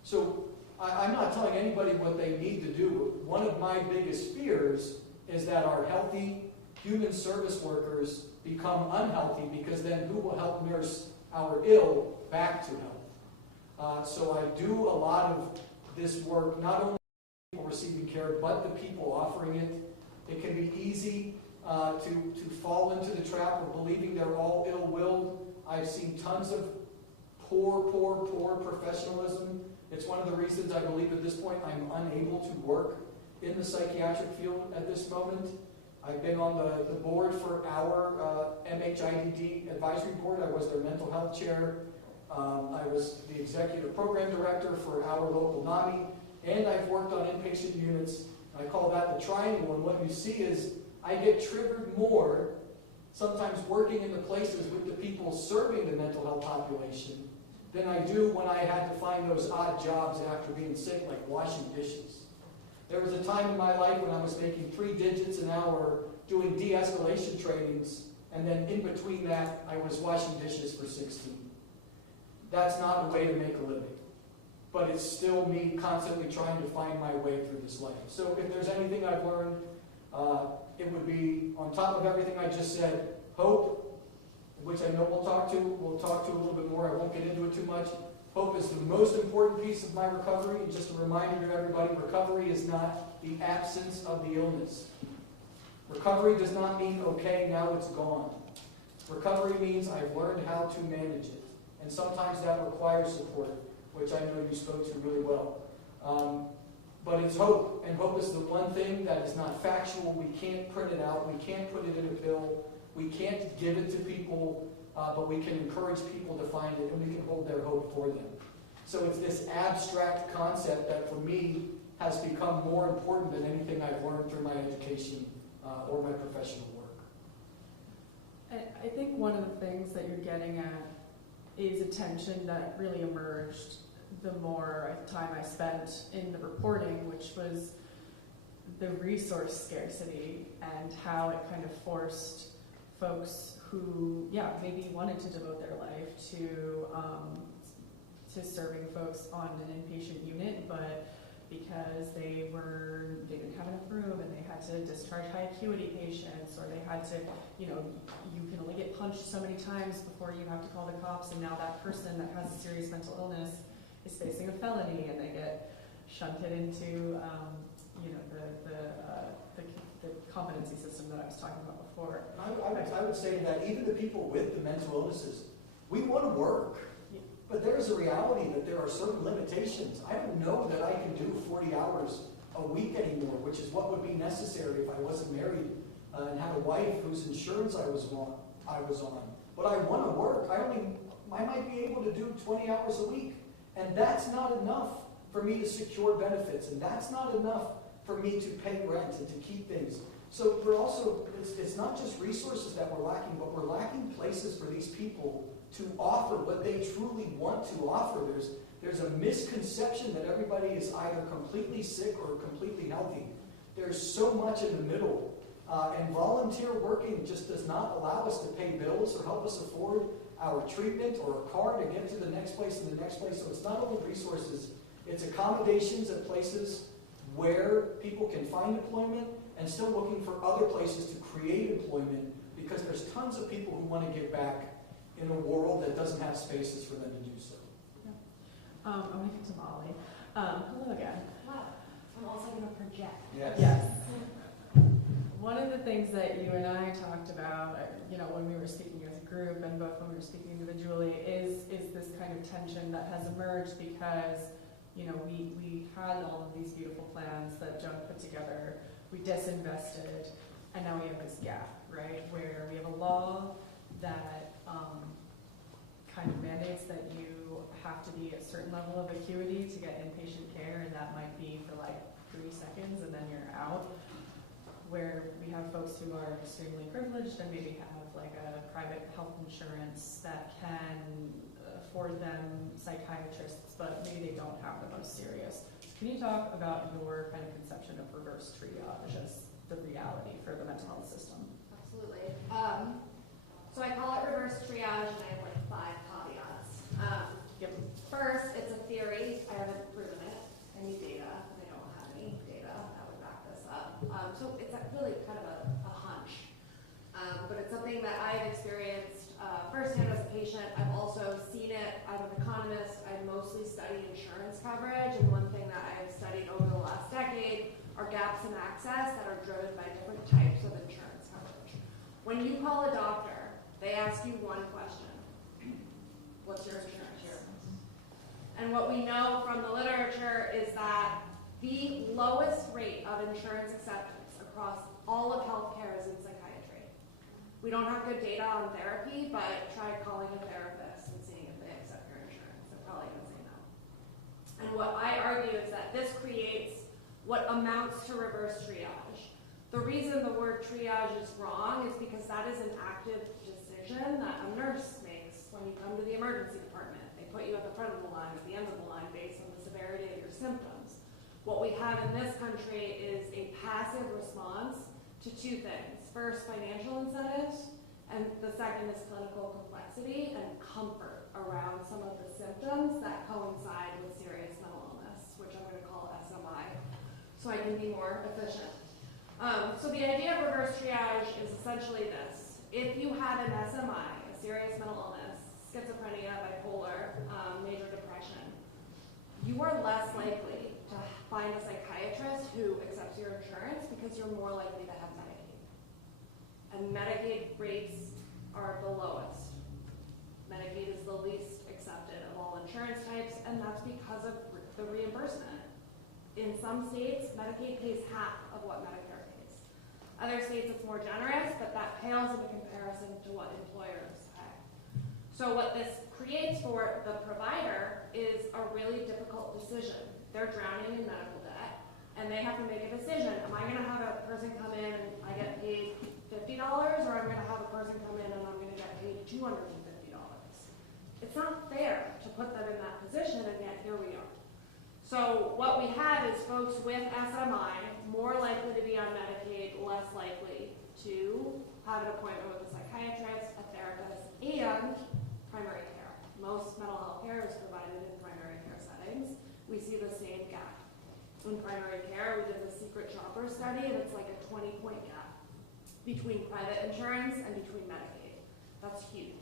So I'm not telling anybody what they need to do. One of my biggest fears is that our healthy human service workers become unhealthy, because then who will help nurse our ill back to health? So I do a lot of this work, not only people receiving care, but the people offering it. It can be easy to fall into the trap of believing they're all ill-willed. I've seen tons of poor professionalism. It's one of the reasons I believe at this point I'm unable to work in the psychiatric field at this moment. I've been on the board for our MHIDD advisory board. I was their mental health chair. I was the executive program director for our local NAMI, and I've worked on inpatient units. I call that the triangle, and what you see is I get triggered more sometimes working in the places with the people serving the mental health population than I do when I had to find those odd jobs after being sick, like washing dishes. There was a time in my life when I was making 3 digits an hour doing de-escalation trainings, and then in between that, I was washing dishes for 16. That's not a way to make a living. But it's still me constantly trying to find my way through this life. So if there's anything I've learned, it would be, on top of everything I just said, hope, which I know we'll talk to a little bit more. I won't get into it too much. Hope is the most important piece of my recovery. And just a reminder to everybody, recovery is not the absence of the illness. Recovery does not mean, okay, now it's gone. Recovery means I've learned how to manage it. And sometimes that requires support, which I know you spoke to really well. But it's hope, and hope is the one thing that is not factual. We can't print it out. We can't put it in a pill. We can't give it to people, but we can encourage people to find it, and we can hold their hope for them. So it's this abstract concept that, for me, has become more important than anything I've learned through my education or my professional work. I think one of the things that you're getting at is a tension that really emerged the more time I spent in the reporting, which was the resource scarcity and how it kind of forced folks who, maybe wanted to devote their life to serving folks on an inpatient unit, but because they didn't have enough room and they had to discharge high acuity patients, or they had to, you can only get punched so many times before you have to call the cops, and now that person that has a serious mental illness is facing a felony, and they get shunted into, the competency system that I was talking about before. I would say that even the people with the mental illnesses, we want to work. But there is a reality that there are certain limitations. I don't know that I can do 40 hours a week anymore, which is what would be necessary if I wasn't married and had a wife whose insurance I was on. But I want to work. I might be able to do 20 hours a week. And that's not enough for me to secure benefits. And that's not enough for me to pay rent and to keep things. So we're also, it's not just resources that we're lacking, but we're lacking places for these people to offer what they truly want to offer. There's a misconception that everybody is either completely sick or completely healthy. There's so much in the middle. And volunteer working just does not allow us to pay bills or help us afford our treatment or a car to get to the next place and the next place. So it's not only resources, it's accommodations at places where people can find employment, and still looking for other places to create employment, because there's tons of people who want to give back in a world that doesn't have spaces for them to do so. I'm going to get to Molly. Hello again. Wow. I'm also going to project. Yes. One of the things that you and I talked about, when we were speaking as a group and both when we were speaking individually, is this kind of tension that has emerged because, we had all of these beautiful plans that Joan put together, we disinvested, and now we have this gap, right, where we have a law that kind of mandates that you have to be at a certain level of acuity to get inpatient care, and that might be for like 3 seconds and then you're out. Where we have folks who are extremely privileged and maybe have like a private health insurance that can afford them psychiatrists, but maybe they don't have the most serious. Can you talk about your kind of conception of reverse triage as the reality for the mental health system? Absolutely. So I call it reverse triage, and I have like 5 caveats. First, it's a theory. I haven't proven it. I need data. I don't have any data that would back this up. So it's really kind of a hunch. But it's something that I've experienced firsthand as a patient. I've also seen it. I'm an economist. I mostly study insurance coverage, and one thing that I've studied over the last decade are gaps in access that are driven by different types of insurance coverage. When you call a doctor, they ask you one question: what's your insurance? And what we know from the literature is that the lowest rate of insurance acceptance across all of healthcare is in psychiatry. We don't have good data on therapy, but try calling a therapist and seeing if they accept your insurance. They're probably going to say no. And what I argue is that this creates what amounts to reverse triage. The reason the word triage is wrong is because that is an active decision that a nurse makes when you come to the emergency department. They put you at the front of the line, at the end of the line, based on the severity of your symptoms. What we have in this country is a passive response to 2 things. First, financial incentives, and the second is clinical complexity and comfort around some of the symptoms that coincide with serious mental illness, which I'm going to call SMI, so I can be more efficient. So the idea of reverse triage is essentially this. If you have an SMI, a serious mental illness, schizophrenia, bipolar, major depression, you are less likely to find a psychiatrist who accepts your insurance because you're more likely to have Medicaid. And Medicaid rates are the lowest. Medicaid is the least accepted of all insurance types, and that's because of the reimbursement. In some states, Medicaid pays half of what Medicare pays. Other states, it's more generous, but that pales in comparison to what employers pay. So what this creates for the provider is a really difficult decision. They're drowning in medical debt, and they have to make a decision. Am I going to have a person come in and I get paid $50, or I'm going to have a person come in and folks with SMI more likely to be on Medicaid, less likely to have an appointment with a psychiatrist, a therapist, and primary care. Most mental health care is provided in primary care settings. We see the same gap. In primary care, we did the secret shopper study, and it's like a 20-point gap between private insurance and between Medicaid. That's huge.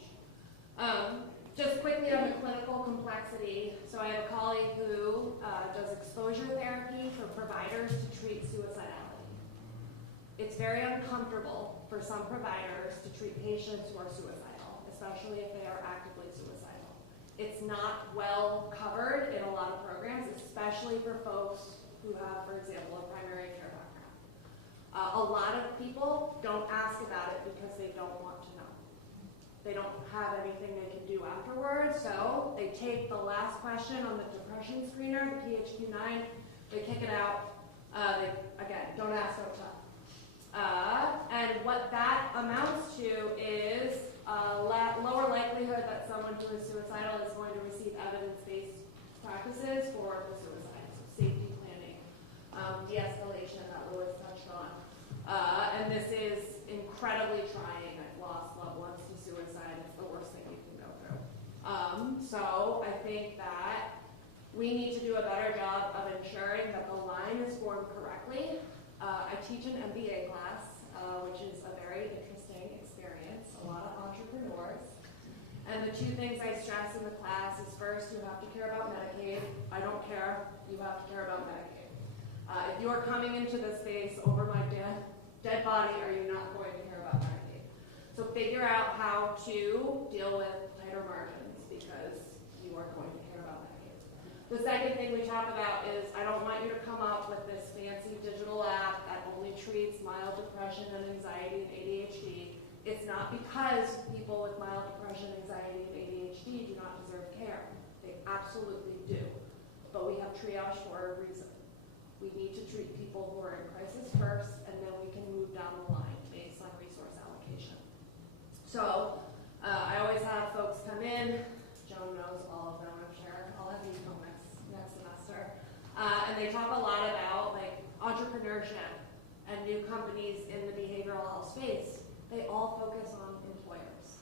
Just quickly on the clinical complexity, so I have a colleague who does exposure therapy for providers to treat suicidality. It's very uncomfortable for some providers to treat patients who are suicidal, especially if they are actively suicidal. It's not well covered in a lot of programs, especially for folks who have, for example, a primary care background. A lot of people don't ask about it because they don't want to know. They don't have anything they can do afterwards, so they take the last question on the depression screener, the PHQ-9, they kick it out. They, again, don't ask, don't tell. And what that amounts to is lower likelihood that someone who is suicidal is going to receive evidence-based practices for the suicide, so safety planning, de-escalation that Louis touched on. And this is incredibly trying. I've lost loved ones to suicide. It's the worst thing you can go through. So I think that we need to do a better job of ensuring that the line is formed correctly. I teach an MBA class, which is a very interesting experience, a lot of entrepreneurs. And the two things I stress in the class is first, you have to care about Medicaid. I don't care. You have to care about Medicaid. If you are coming into this space over my dead body, are you not going to care about Medicaid? So figure out how to deal with tighter margins because you are going to care about Medicaid. The second thing we talk about is I don't want you to come up with this fancy digital app that only treats mild depression and anxiety and ADHD. It's not because people with mild depression, anxiety, and ADHD do not deserve care. They absolutely do. But we have triage for a reason. We need to treat people who are in crisis first, and then we can move down the line based on resource allocation. So I always have folks come in. Joan knows all of them, I'm sure. I'll have you come next semester. And they talk a lot about like entrepreneurship and new companies in the behavioral health space. They all focus on employers.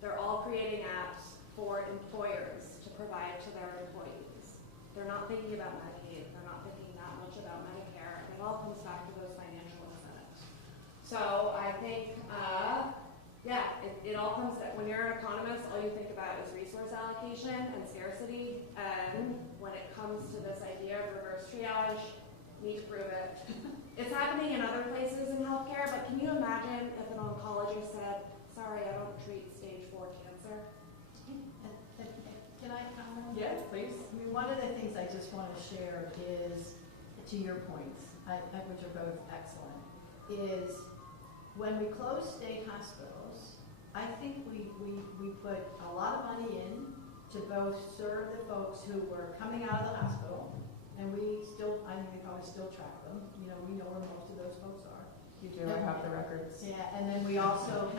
They're all creating apps for employers to provide to their employees. They're not thinking about Medicaid. They're not thinking that much about Medicare. It all comes back to those financial incentives. So I think, it all comes to, when you're an economist, all you think about is resource allocation and scarcity. And when it comes to this idea of reverse triage, need to prove it. It's happening in other places in healthcare, but can you imagine if an oncologist said, sorry, I don't treat stage 4 cancer? Can I comment? Yes, please. I mean, one of the things I just want to share is, to your points, which are both excellent, is when we close state hospitals, I think we put a lot of money in to both serve the folks who were coming out of the hospital, and I think we probably still track them. You know, we know where most of those folks are. You do, I have the records. Yeah, and then we also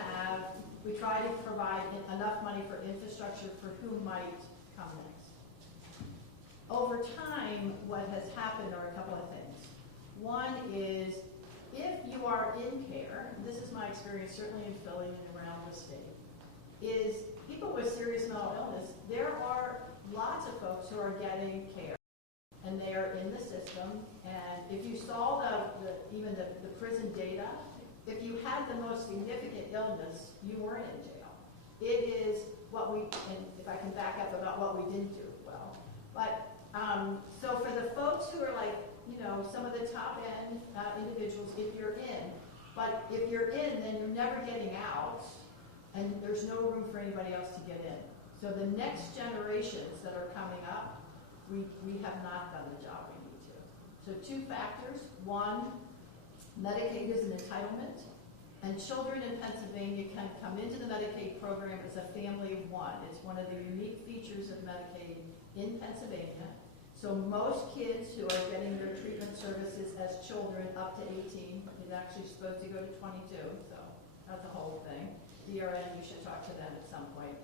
we try to provide enough money for infrastructure for who might come next. Over time, what has happened are a couple of things. One is, if you are in care, and this is my experience certainly in Philly and around the state, is people with serious mental illness, there are lots of folks who are getting care, and they are in the system, and if you saw even the prison data, if you had the most significant illness, you weren't in jail. It is and if I can back up about what we didn't do well. But, so for the folks who are like, you know, some of the top end individuals, if you're in, but if you're in, then you're never getting out, and there's no room for anybody else to get in. So the next generations that are coming up, we have not done the job we need to. So two factors. One, Medicaid is an entitlement, and children in Pennsylvania can come into the Medicaid program as a family of one. It's one of the unique features of Medicaid in Pennsylvania. So most kids who are getting their treatment services as children up to 18, is actually supposed to go to 22, so that's a whole thing. DRN, you should talk to them at some point.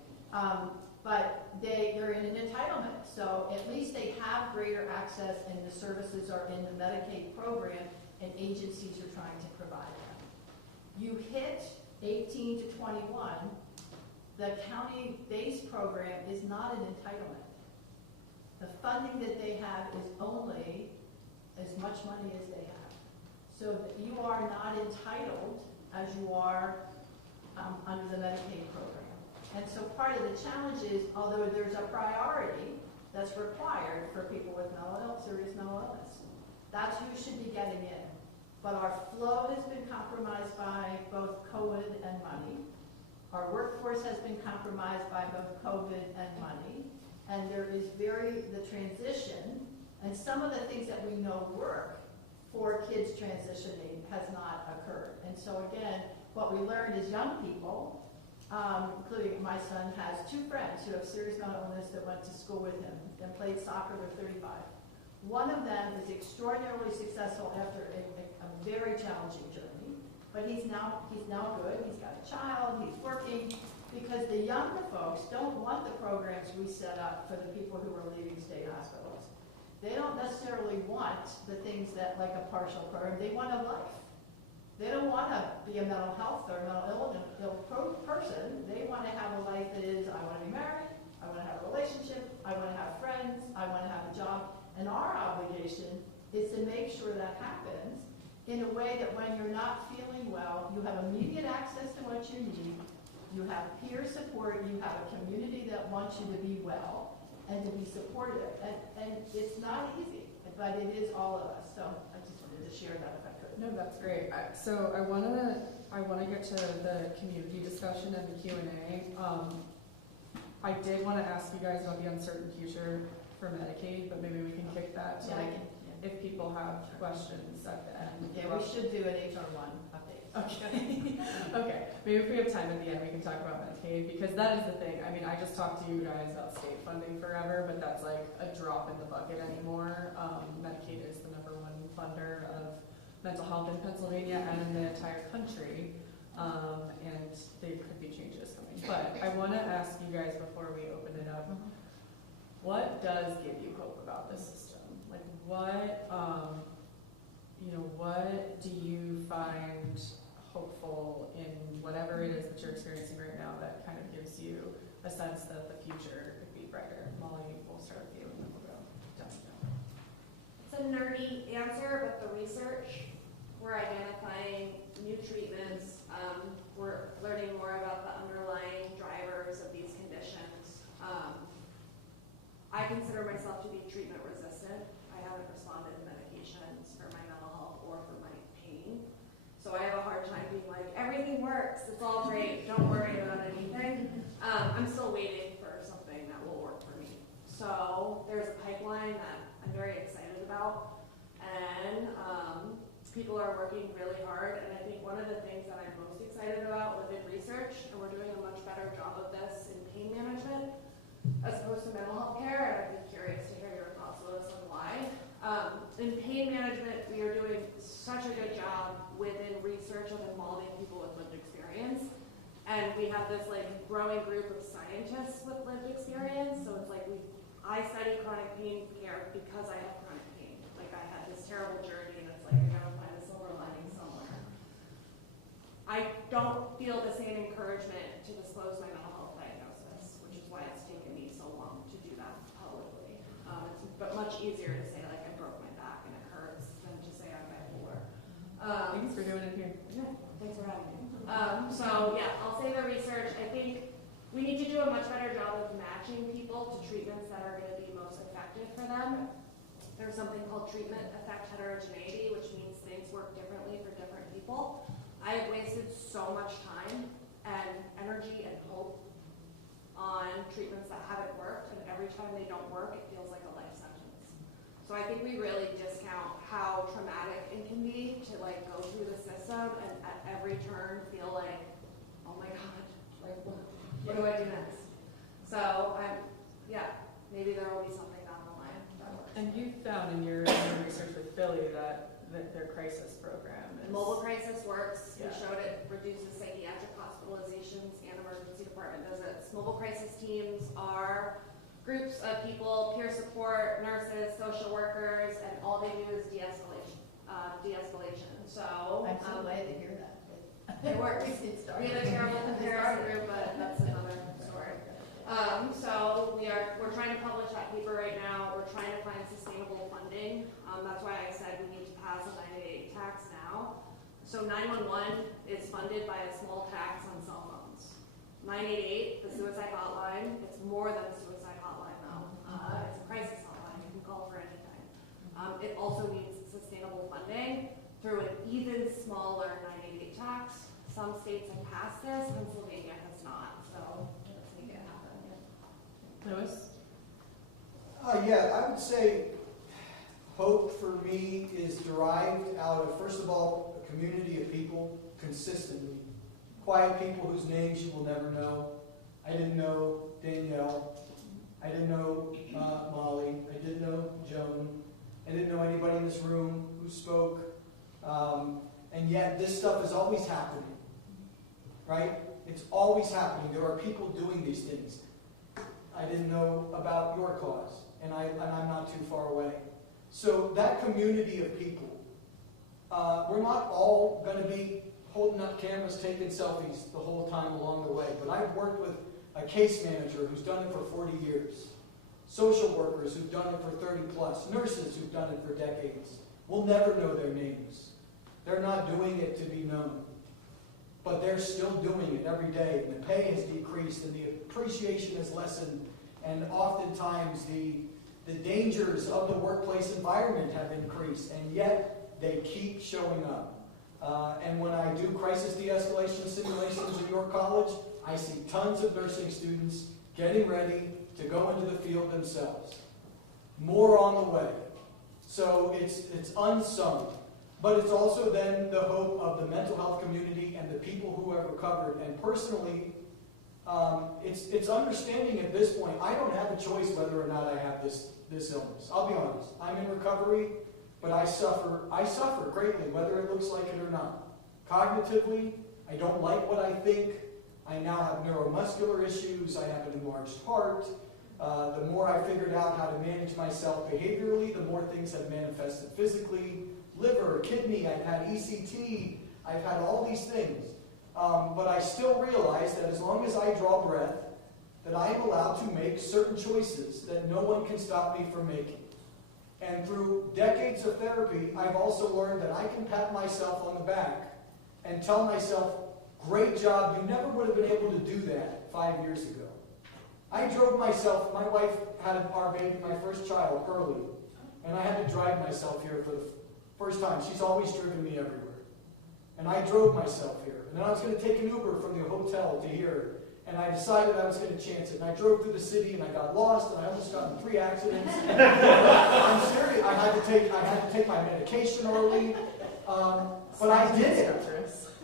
but they're in an entitlement. So at least they have greater access and the services are in the Medicaid program and agencies are trying to provide them. You hit 18 to 21, the county-based program is not an entitlement. The funding that they have is only as much money as they have. So that you are not entitled as you are under the Medicaid program. And so part of the challenge is, although there's a priority that's required for people with serious mental illness, that's who should be getting in. But our flow has been compromised by both COVID and money. Our workforce has been compromised by both COVID and money. And there is the transition, and some of the things that we know work for kids transitioning has not occurred. And so again, what we learned as young people, including my son has 2 friends who have serious mental illness that went to school with him and played soccer, they're 35. One of them is extraordinarily successful after a very challenging journey, but he's now good, he's got a child, he's working, because the younger folks don't want the programs we set up for the people who are leaving state hospitals. They don't necessarily want the things that, like a partial program, they want a life. They don't want to be a mental health or mental ill person. They want to have a life that is, I want to be married, I want to have a relationship, I want to have friends, I want to have a job. And our obligation is to make sure that happens in a way that when you're not feeling well, you have immediate access to what you need, you have peer support, you have a community that wants you to be well and to be supportive. And it's not easy, but it is all of us. So I just wanted to share that if I could. No, that's great. So I wanna get to the community discussion and the Q&A. I did want to ask you guys about the uncertain future for Medicaid, but maybe we can kick that to if people have questions at the end. Yeah, we should do an HR1 update. Okay. Okay. Maybe if we have time at the end, we can talk about Medicaid, because that is the thing. I mean, I just talked to you guys about state funding forever, but that's like a drop in the bucket anymore. Medicaid is the #1 funder of mental health in Pennsylvania and in the entire country, and there could be changes coming. But I want to ask you guys before we open it up, what does give you hope about this system? Like, what, what do you find hopeful in whatever it is that you're experiencing right now that kind of gives you a sense that the future could be brighter? Molly, we'll start with you and then we'll go down. It's a nerdy answer, but the research, we're identifying new treatments. We're learning more about the underlying drivers of these conditions. I consider myself to be treatment resistant. I haven't responded to medications for my mental health or for my pain. So I have a hard time being like, everything works, it's all great, don't worry about anything. I'm still waiting for something that will work for me. So there's a pipeline that I'm very excited about, and people are working really hard. And I think one of the things that I'm most excited about within research, and we're doing a much better job of this in pain management as opposed to mental health care, and I'd be curious to hear your thoughts on this and why. In pain management, we are doing such a good job within research of involving people with lived experience. And we have this like growing group of scientists with lived experience. So it's like I study chronic pain care because I have chronic pain. Like I had this terrible journey, and it's like I gotta find a silver lining somewhere. I don't feel the same encouragement to disclose my mental health diagnosis, which is why it's taken me so long to do that publicly. But much easier to say like I broke my back and it hurts than to say I'm bipolar. Thanks for doing it here. Yeah, thanks for having me. So yeah, I'll say the research. I think we need to do a much better job of matching people to treatments that are going to be most effective for them. There's something called treatment effect heterogeneity, which means things work differently for different people. I have wasted so much time and energy and hope on treatments that haven't worked, and every time they don't work, it feels like a life sentence. So I think we really discount how traumatic it can be to like go through the system and at every turn feel like, oh my God, like what do I do next? So maybe there will be something down the line that works. And you found in your research with Philly that their crisis program is... Mobile crisis works. Yeah. We showed it reduces psychiatric hospitalizations and emergency department visits. Mobile crisis teams are groups of people, peer support, nurses, social workers, and all they do is de-escalation. So I'm so glad to hear that. it works. It started. We had a terrible comparison group, but that's another story. So we're trying to publish that paper right now. We're trying to find sustainable funding. That's why I said we need to pass a 988 tax now. So 911 is funded by a small tax on cell phones. 988, the suicide hotline, it's more than a suicide hotline though. It's a crisis hotline. You can call for anything. It also needs sustainable funding through an even smaller 988 tax. Some states have passed this, Pennsylvania has not. So let's make it happen. Lewis? Yeah, I would say hope for me is derived out of, first of all, a community of people consistently. Quiet people whose names you will never know. I didn't know Danielle. I didn't know Molly. I didn't know Joan. I didn't know anybody in this room who spoke. And yet this stuff is always happening. Right? It's always happening. There are people doing these things. I didn't know about your cause, and I'm not too far away. So that community of people, we're not all going to be holding up cameras, taking selfies the whole time along the way, but I've worked with a case manager who's done it for 40 years, social workers who've done it for 30 plus, nurses who've done it for decades. We'll never know their names. They're not doing it to be known. But they're still doing it every day, and the pay has decreased, and the appreciation has lessened, and oftentimes the dangers of the workplace environment have increased, and yet they keep showing up. And when I do crisis de-escalation simulations in York College, I see tons of nursing students getting ready to go into the field themselves. More on the way. So it's unsung. But it's also then the hope of the mental health community and the people who have recovered. And personally, it's understanding at this point, I don't have a choice whether or not I have this illness. I'll be honest. I'm in recovery, but I suffer greatly, whether it looks like it or not. Cognitively, I don't like what I think. I now have neuromuscular issues. I have an enlarged heart. The more I figured out how to manage myself behaviorally, the more things have manifested physically. Liver, kidney, I've had ECT, I've had all these things. But I still realize that as long as I draw breath, that I am allowed to make certain choices that no one can stop me from making. And through decades of therapy, I've also learned that I can pat myself on the back and tell myself, great job, you never would have been able to do that 5 years ago. I drove myself, my wife had our baby, my first child, early, and I had to drive myself here for the first time. She's always driven me everywhere. And I drove myself here. And then I was going to take an Uber from the hotel to here. And I decided I was going to chance it. And I drove through the city and I got lost and I almost got in 3 accidents. I'm serious. I had to take my medication early. But I did it.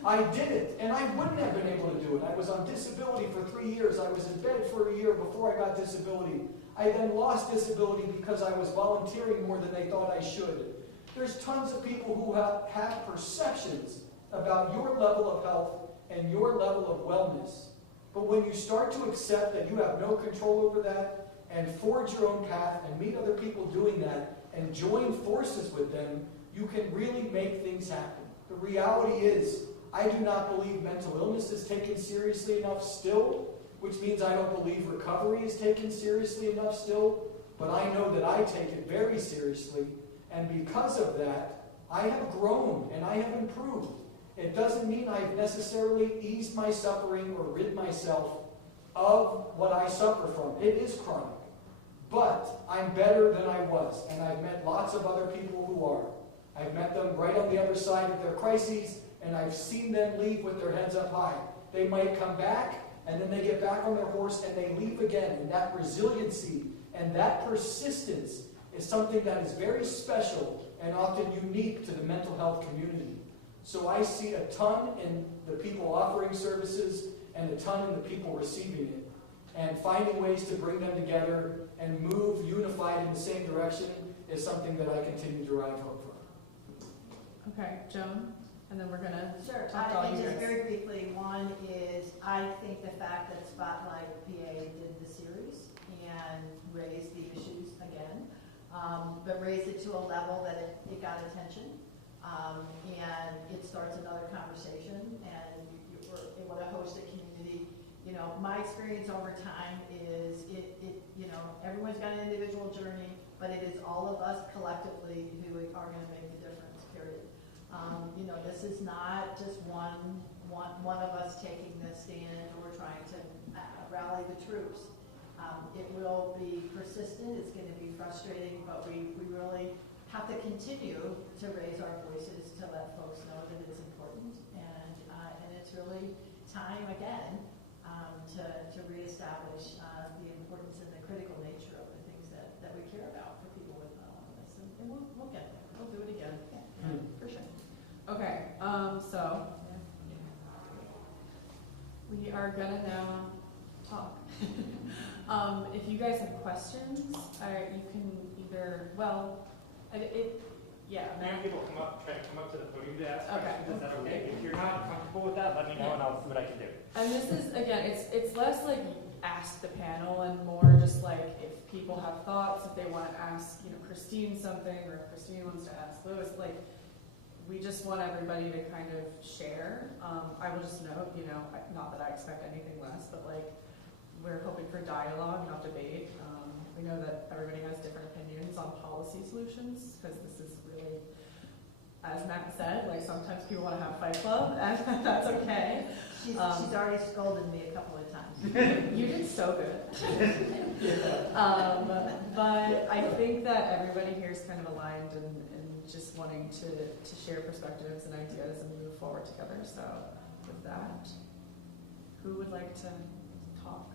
I did it. And I wouldn't have been able to do it. I was on disability for 3 years. I was in bed for a year before I got disability. I then lost disability because I was volunteering more than they thought I should. There's tons of people who have perceptions about your level of health and your level of wellness. But when you start to accept that you have no control over that and forge your own path and meet other people doing that and join forces with them, you can really make things happen. The reality is, I do not believe mental illness is taken seriously enough still, which means I don't believe recovery is taken seriously enough still, but I know that I take it very seriously. And because of that, I have grown and I have improved. It doesn't mean I've necessarily eased my suffering or rid myself of what I suffer from. It is chronic. But I'm better than I was. And I've met lots of other people who are. I've met them right on the other side of their crises, and I've seen them leave with their heads up high. They might come back, and then they get back on their horse, and they leave again. And that resiliency and that persistence is something that is very special and often unique to the mental health community. So I see a ton in the people offering services and a ton in the people receiving it. And finding ways to bring them together and move unified in the same direction is something that I continue to derive hope from. Okay, Joan, and then we're going to Sure. talk to all I you think just guys. very briefly, one is I think the fact that Spotlight PA did this and raise the issues again, but raise it to a level that it got attention, and it starts another conversation, and we're able to host a community. You know, my experience over time is everyone's got an individual journey, but it is all of us collectively who are going to make the difference, period. This is not just one of us taking this stand or trying to rally the troops. It will be persistent, it's going to be frustrating, but we really have to continue to raise our voices to let folks know that it's important, and it's really time again to reestablish the importance and the critical nature of the things that we care about for people with mental illness, and we'll get there. We'll do it again. Yeah, for sure. Okay, so we are gonna now talk. If you guys have questions, you can either, Maybe people try to come up to the podium to ask Okay. questions. Is that okay? If you're not comfortable with that, let me know and I'll see what I can do. And this is, again, it's less like ask the panel and more just like if people have thoughts, if they want to ask, Christine something, or if Christine wants to ask Louis, we just want everybody to kind of share. I will just note, not that I expect anything less, but we're hoping for dialogue, not debate. We know that everybody has different opinions on policy solutions, because this is really, as Matt said, sometimes people want to have Fight Club, and that's okay. She's already scolded me a couple of times. You did so good. But I think that everybody here is kind of aligned and just wanting to share perspectives and ideas and move forward together. So with that, who would like to talk?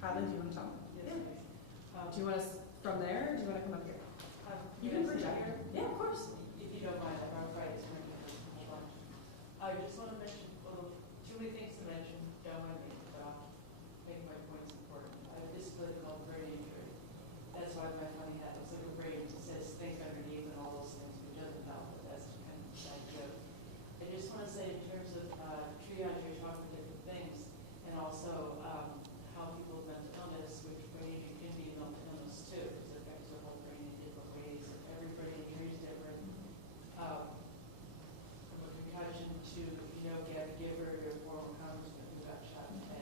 Hadley, do you want to talk? Yeah. Do you want us from there, or do you want to come up here? You can project. Yeah, of course. If you don't mind, I'm afraid it's going to be much. I just want to mention, too many things to mention, don't want to make my points important. I have this political brain injury. That's why my funny hat looks like a brain that says things underneath and all those things, which doesn't help, but that's kind of the idea. I just want to say, in terms of triage, you're talking different things, and also how people's mental illness, which brain injury can be mental illness too, because it affects your whole brain in different ways. Every brain injury is different. From a concussion to, Gabby Giver, your former congressman who got shot in the head.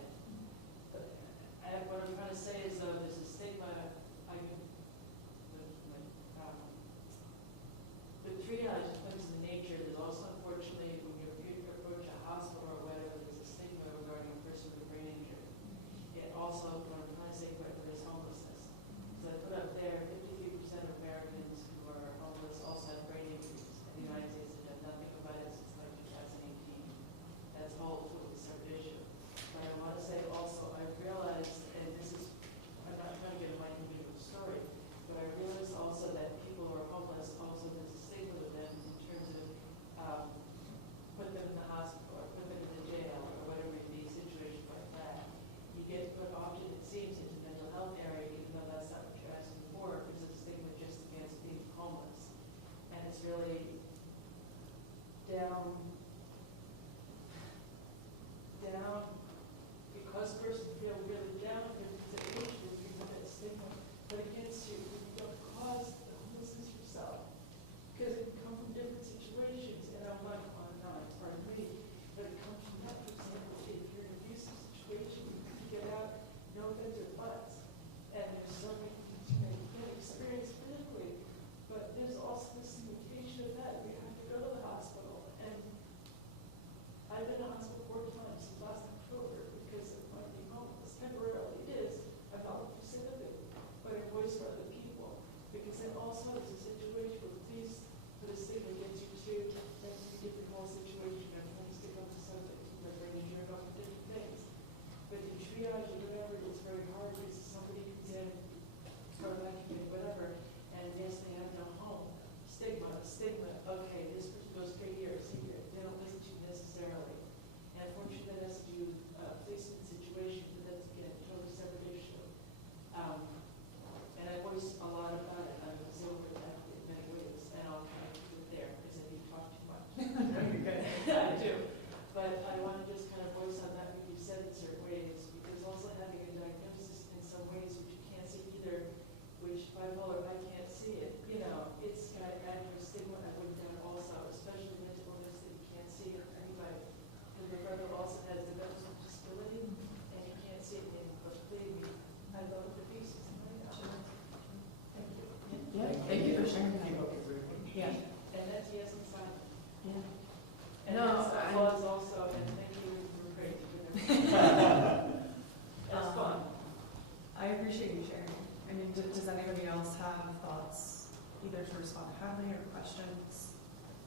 have any other questions?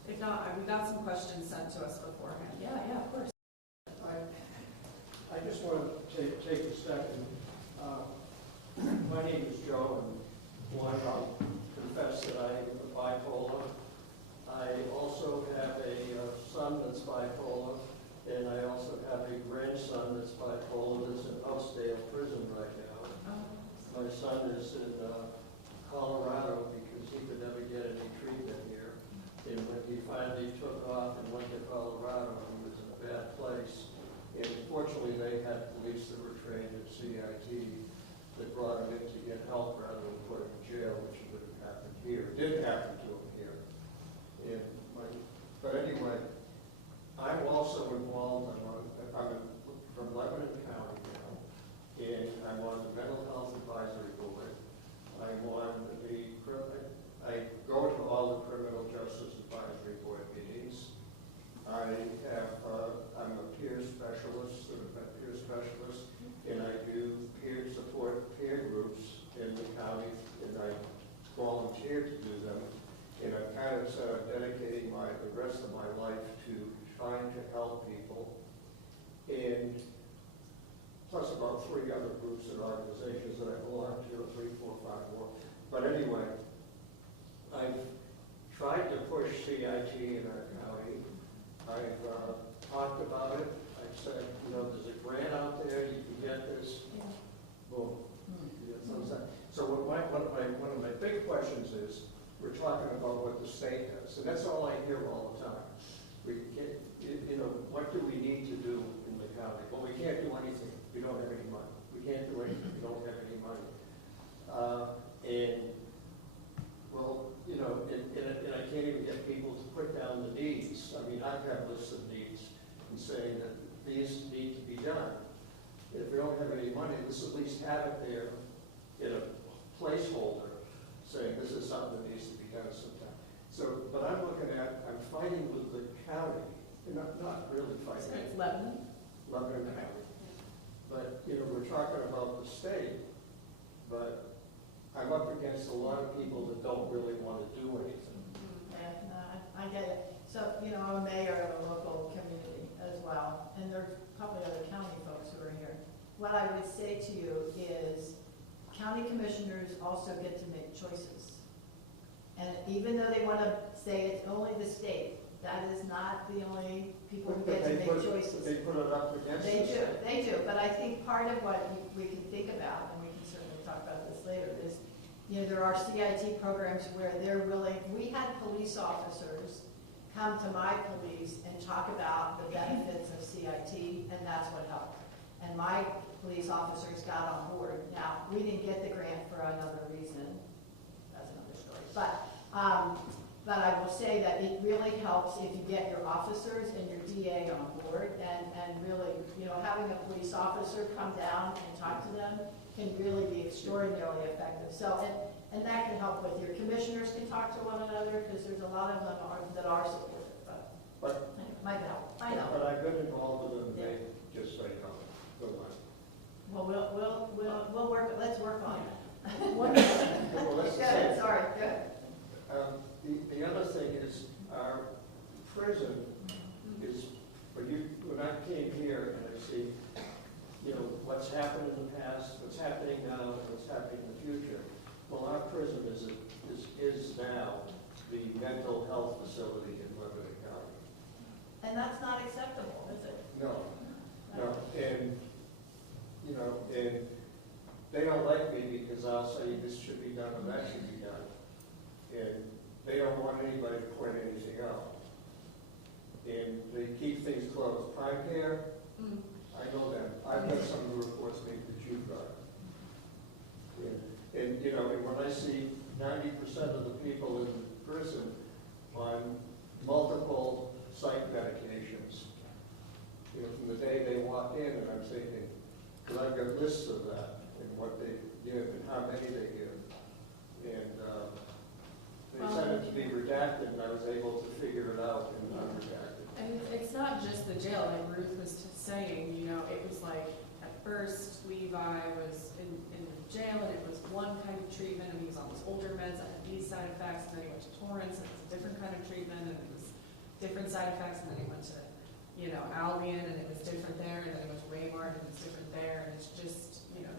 If not, we got some questions sent to us beforehand. Yeah, of course. I just want to take a second. My name is Joe, and one, I'll confess that I am bipolar. I also have a son that's bipolar, and I also have a grandson that's bipolar that's in Upstate prison right now. My son is in Colorado because he could never get any treatment here. And when he finally took off and went to Colorado, he was in a bad place. And fortunately, they had police that were trained at CIT that brought him in to get help rather than put him in jail, which wouldn't happen here. It did happen to him here. But anyway, I'm also involved. I'm from Lebanon County now, and I'm on the Mental Health Advisory Board. I'm on I go to all the Criminal Justice Advisory Board meetings. I'm a peer specialist, and I do peer support peer groups in the county, and I volunteer to do them. And I'm kind of dedicating the rest of my life to trying to help people. And plus about 3 other groups and organizations that I belong to, 3, 4, 5 more. But anyway, I've tried to push CIT in our county. I've talked about it. I've said, there's a grant out there, you can get this. Yeah. Boom. So one of my big questions is, we're talking about what the state does, and that's all I hear all the time. We can't, what do we need to do in the county? Well, we can't do anything. We don't have any money. We can't do anything. We don't have any money. And I can't even get people to put down the needs. I mean, I've got lists of needs and saying that these need to be done. If we don't have any money, let's at least have it there in a placeholder saying this is something that needs to be done sometime. So, but I'm fighting with the county, and not really fighting. So it's Lebanon? Lebanon County. But, we're talking about the state, but I'm up against a lot of people that don't really want to do anything. Yeah, no, I get it. So, I'm a mayor of a local community as well, and there's probably other county folks who are here. What I would say to you is county commissioners also get to make choices. And even though they want to say it's only the state, that is not the only people who get to make choices. They put it up against They do. But I think part of what we can think about, and we can certainly talk about this later, is there are CIT programs where they're willing. We had police officers come to my police and talk about the benefits of CIT, and that's what helped. And my police officers got on board. Now, we didn't get the grant for another reason. That's another story. But I will say that it really helps if you get your officers and your DA on board, and really, having a police officer come down and talk to them can really be extraordinarily effective. So, and that can help with your commissioners can talk to one another, because there's a lot of them that are supportive. But it might help. I know. But I've been involved with them. They just say no. Go on. Well, we'll work. Let's work on it. Well, Good. Sorry. Good. The other thing is our prison is, when I came here and I see, what's happened in the past, what's happening now, and what's happening in the future. Well, our prison is now the mental health facility in Lebanon County. And that's not acceptable, is it? No. And, and they don't like me because I'll say this should be done or that should be done. And they don't want anybody to point anything out. And they keep things closed. Prime care, I know them. I've got some of the reports maybe that you've got. And when I see 90% of the people in prison on multiple psych medications, from the day they walk in, and I'm thinking, because I've got lists of that and what they give and how many they give. And they said it to be redacted, and I was able to figure it out and unredacted. And it's not just the jail, like Ruth was saying, it was like first Levi was in jail and it was one kind of treatment and he was on these older meds that had these side effects, and then he went to Torrance and it was a different kind of treatment and it was different side effects, and then he went to, you know, Albion and it was different there, and then he went to Waymart and it was different there, and it's just, you know,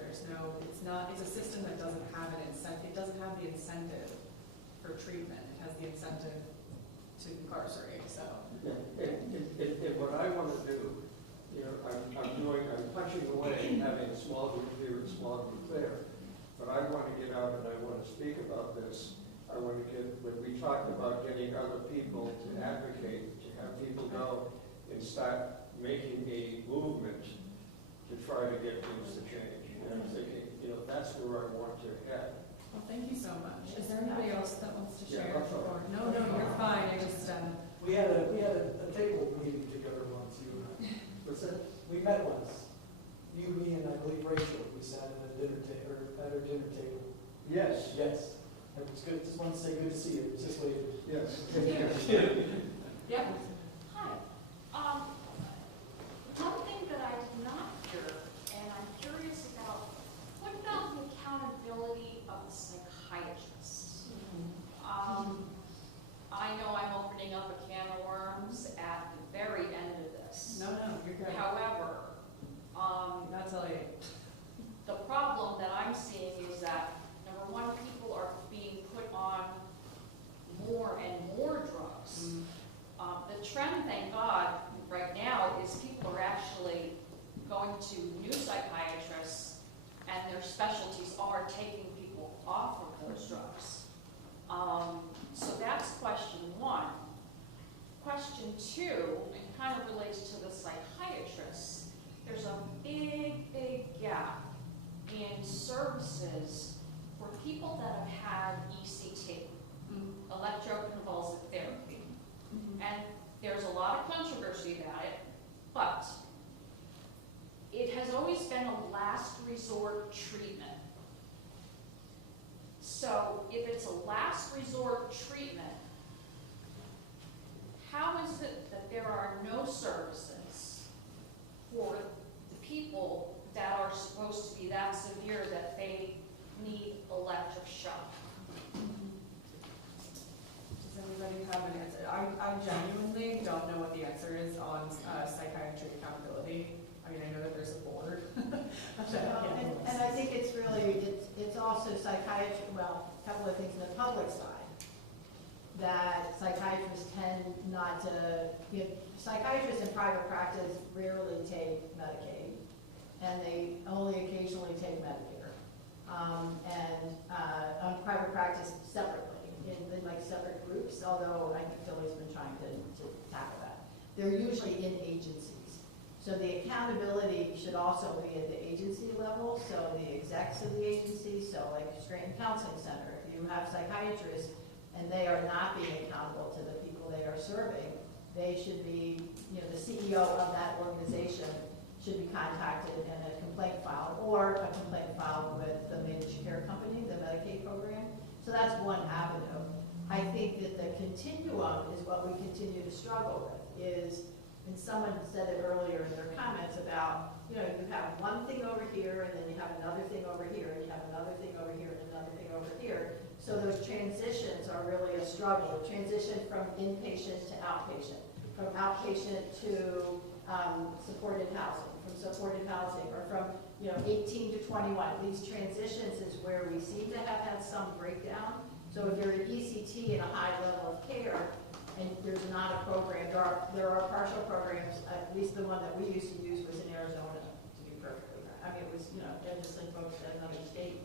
it's a system that doesn't have an incentive, it doesn't have the incentive for treatment, it has the incentive to incarcerate, so. Yeah, and what I want to do, you know, I'm punching away, having a small group here and a small group there, but I want to get out and I want to speak about this. I want to when we talked about getting other people to advocate, to have people go and start making a movement to try to get things to change. And I'm thinking, you know, that's where I want to head. Well, thank you so much. Is there anybody else that wants to Yeah, share? I'm sorry. Or, no, you're fine, I just, We had a table meeting together once, you and I. What's that? We met once. You, me, and I believe Rachel. We sat at a dinner table, or at her dinner table. Yes. Yes. It was good. Just want to say good to see you. Just waited. Yes. yeah. Hi. One thing that I did not hear, and I'm curious about, what about the accountability of the psychiatrists? I know I'm opening up a can of worms at the very end of this. No, you're good. However, I'll tell you. the problem that I'm seeing is that, number one, people are being put on more and more drugs. The trend, thank God, right now is people are actually going to new psychiatrists and their specialties are taking people off of those drugs. So that's question one. Question two, it kind of relates to the psychiatrists. There's a big, big gap in services for people that have had ECT, electroconvulsive therapy. And there's a lot of controversy about it, but it has always been a last resort treatment. So if it's a last resort treatment, how is it that there are no services for the people that are supposed to be that severe that they need electric shock? Does anybody have an answer? I genuinely don't know what the answer is on psychiatry accountability. I mean, I know that there's a board. And I think it's really, it's also psychiatry, well, a couple of things in the public side, that psychiatrists tend not to, psychiatrists in private practice rarely take Medicaid, and they only occasionally take Medicare. And on private practice separately, in like separate groups, although I think Philly's been trying to tackle that. They're usually in agencies. So the accountability should also be at the agency level, so the execs of the agency, so like Scranton Counseling Center, if you have psychiatrists and they are not being accountable to the people they are serving, they should be, the CEO of that organization should be contacted and a complaint filed, or a complaint filed with the managed care company, the Medicaid program. So that's one avenue. I think that the continuum is what we continue to struggle with, and someone said it earlier in their comments about, you have one thing over here, and then you have another thing over here, and you have another thing over here, and another thing over here. So those transitions are really a struggle. Transition from inpatient to outpatient, from outpatient to supported housing, from supported housing, or from 18 to 21. These transitions is where we seem to have had some breakdown. So if you're at ECT in a high level of care, and there's not a program, there are partial programs, at least the one that we used to use was in Arizona, to be perfectly right. I mean, it was, legislative folks at another state.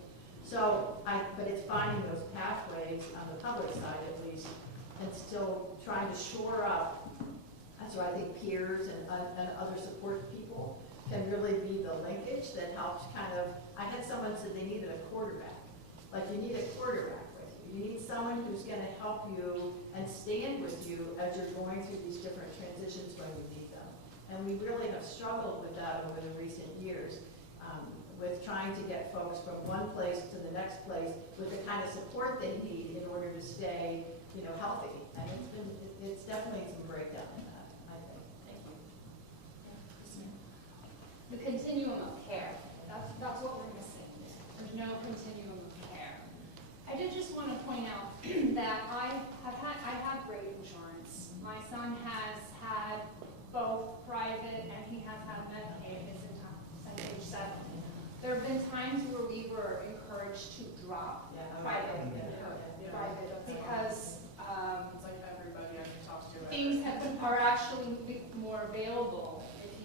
So, but it's finding those pathways on the public side at least, and still trying to shore up. That's why I think peers and other support people can really be the linkage that helps kind of, I had someone said they needed a quarterback. Like you need a quarterback. You need someone who's going to help you and stand with you as you're going through these different transitions when you need them. And we really have struggled with that over the recent years, with trying to get folks from one place to the next place with the kind of support they need in order to stay, healthy. And it's definitely some breakdown in that, I think. Thank you. The continuum of care.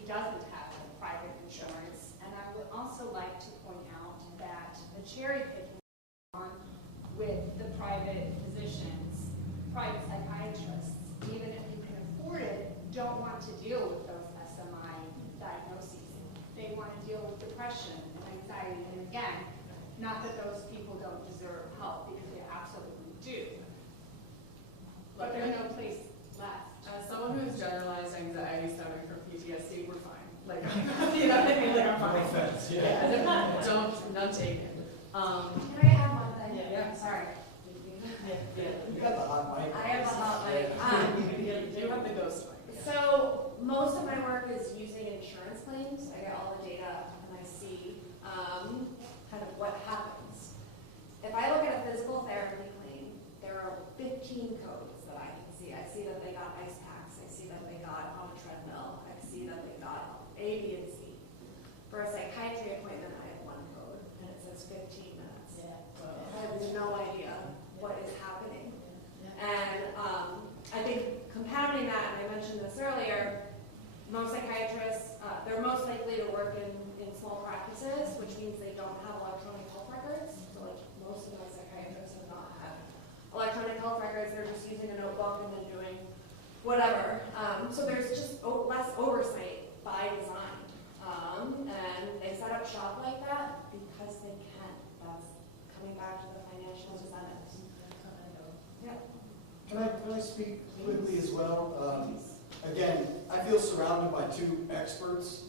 doesn't have private insurance. And I would also like to point out that the cherry picking on with the private physicians, private psychiatrists, even if you can afford it, don't want to deal with those SMI diagnoses. They want to deal with depression and anxiety. And again, not that those people don't deserve help, because they absolutely do. But there's no place left. As someone who's generalized anxiety stemming from PTSD, we're fine. Like, you know what I mean? Like, I'm fine. No offense, None taken. Can I add one thing? Yeah. Sorry. You got the hot mic. I have a hot mic. You have the ghost mic. So most of my work is using insurance claims. I get all the data and I see kind of what happens. If I look at a physical therapy claim, there are 15 codes that I can see. I see that they got ice packs. I see that they got on a treadmill. I see that they got A, B, and C. For a psychiatry appointment, I have one code and it says 15 minutes. I have no idea what is happening. And I think compounding that, and I mentioned this earlier, most psychiatrists, they're most likely to work in small practices, which means they don't have electronic health records. So like most of my psychiatrists have not had electronic health records. They're just using a notebook and then doing whatever. So there's just less oversight by design. And they set up shop like that because they can. That's coming back to the financial incentives. Yeah. Can I speak quickly as well? Again, I feel surrounded by two experts.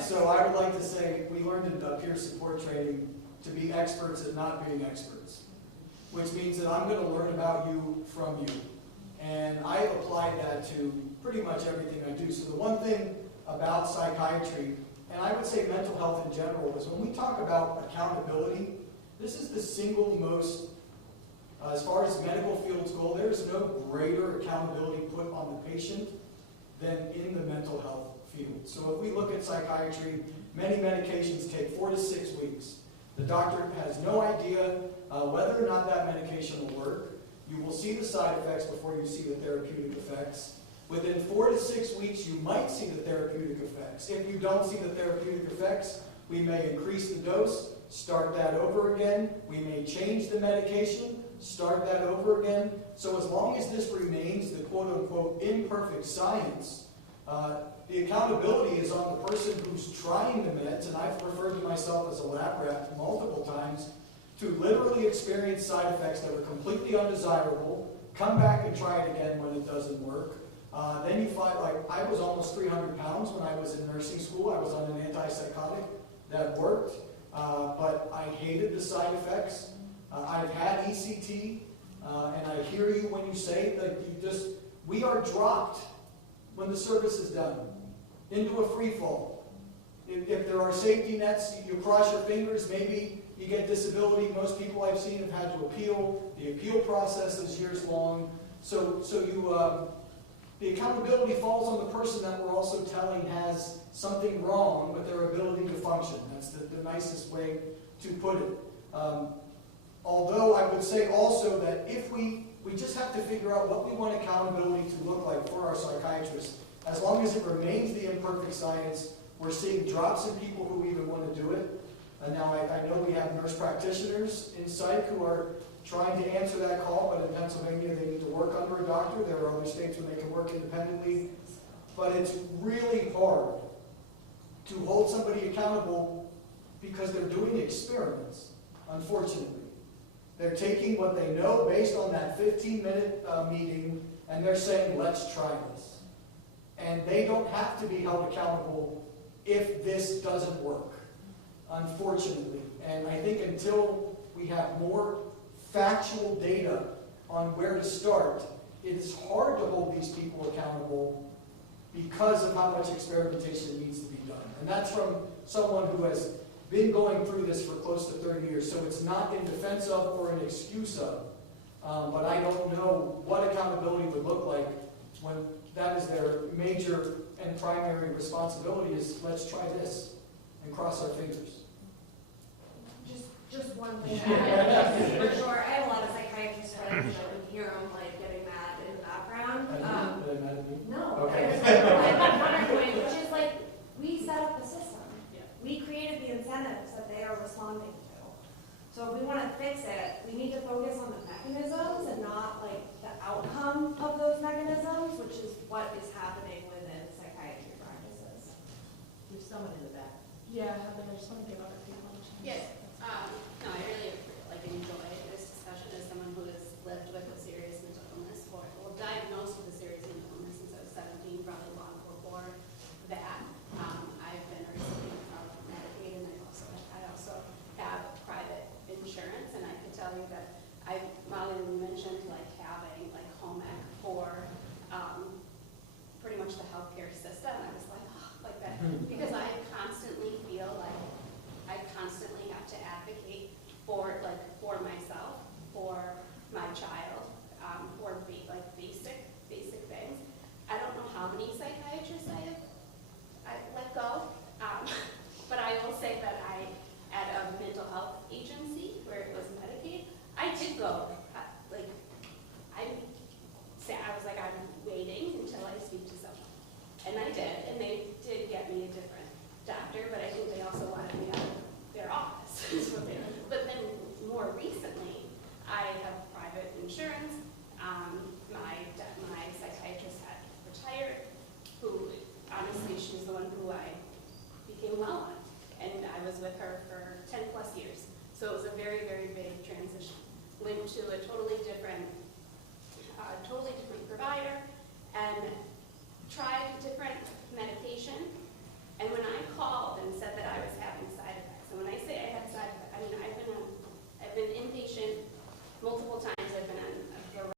So I would like to say we learned in peer support training to be experts at not being experts, which means that I'm going to learn about you from you. And I applied that to pretty much everything I do. So the one thing about psychiatry, and I would say mental health in general, is when we talk about accountability, this is the single most, as far as medical fields go, there's no greater accountability put on the patient than in the mental health field. So if we look at psychiatry, many medications take 4 to 6 weeks. The doctor has no idea whether or not that medication will work. You will see the side effects before you see the therapeutic effects. Within 4 to 6 weeks, you might see the therapeutic effects. If you don't see the therapeutic effects, we may increase the dose, start that over again. We may change the medication, start that over again. So as long as this remains the quote-unquote imperfect science, the accountability is on the person who's trying the meds, and I've referred to myself as a lab rat multiple times, to literally experience side effects that were completely undesirable, come back and try it again when it doesn't work. Then you find, like, I was almost 300 pounds when I was in nursing school. I was on an antipsychotic that worked, but I hated the side effects. I've had ECT, and I hear you when you say that we are dropped when the service is done into a free fall. If there are safety nets, you cross your fingers, maybe you get disability. Most people I've seen have had to appeal. The appeal process is years long. So the accountability falls on the person that we're also telling has something wrong with their ability to function. That's the nicest way to put it. Although I would say also that if we just have to figure out what we want accountability to look like for our psychiatrists. As long as it remains the imperfect science, we're seeing drops in people who even want to do it. And now I know we have nurse practitioners in psych who are trying to answer that call, but in Pennsylvania they need to work under a doctor. There are other states where they can work independently. But it's really hard to hold somebody accountable because they're doing experiments, unfortunately. They're taking what they know based on that 15-minute meeting, and they're saying, let's try this. And they don't have to be held accountable if this doesn't work, unfortunately. And I think until we have more factual data on where to start, it is hard to hold these people accountable because of how much experimentation needs to be done. And that's from someone who has been going through this for close to 30 years, so it's not in defense of or an excuse of. But I don't know what accountability would look like when that is their major and primary responsibility is, let's try this and cross our fingers. Just one thing to add, for sure. I have a lot of psychiatrists friends that would hear them like getting mad in the background. No, Okay. I have a counterpoint, which is like, someone in the back. Yeah, Heather, I just want to give other people a chance. Yes, no, I really enjoy this discussion as someone who has lived with a serious mental illness diagnosed with a serious mental illness since I was 17, probably long before that. I've been a recipient of Medicaid, and I also have private insurance, and I can tell you that Molly mentioned having home ec for pretty much the healthcare system. I was like, oh, like that, because I constantly feel like I constantly have to advocate for myself, for my child, for basic things. I don't know how many psychiatrists I let go, but I will say that at a mental health agency where it was Medicaid, I did go. I was like, I'm waiting until I speak to someone, and I did, and they did get me a different doctor, but I think they also wanted me out of their office. But then more recently, I have private insurance. My psychiatrist had retired, who honestly, she was the one who I became well on, and I was with her for 10 plus years. So it was a very, very big transition. Went to a totally different provider, and tried different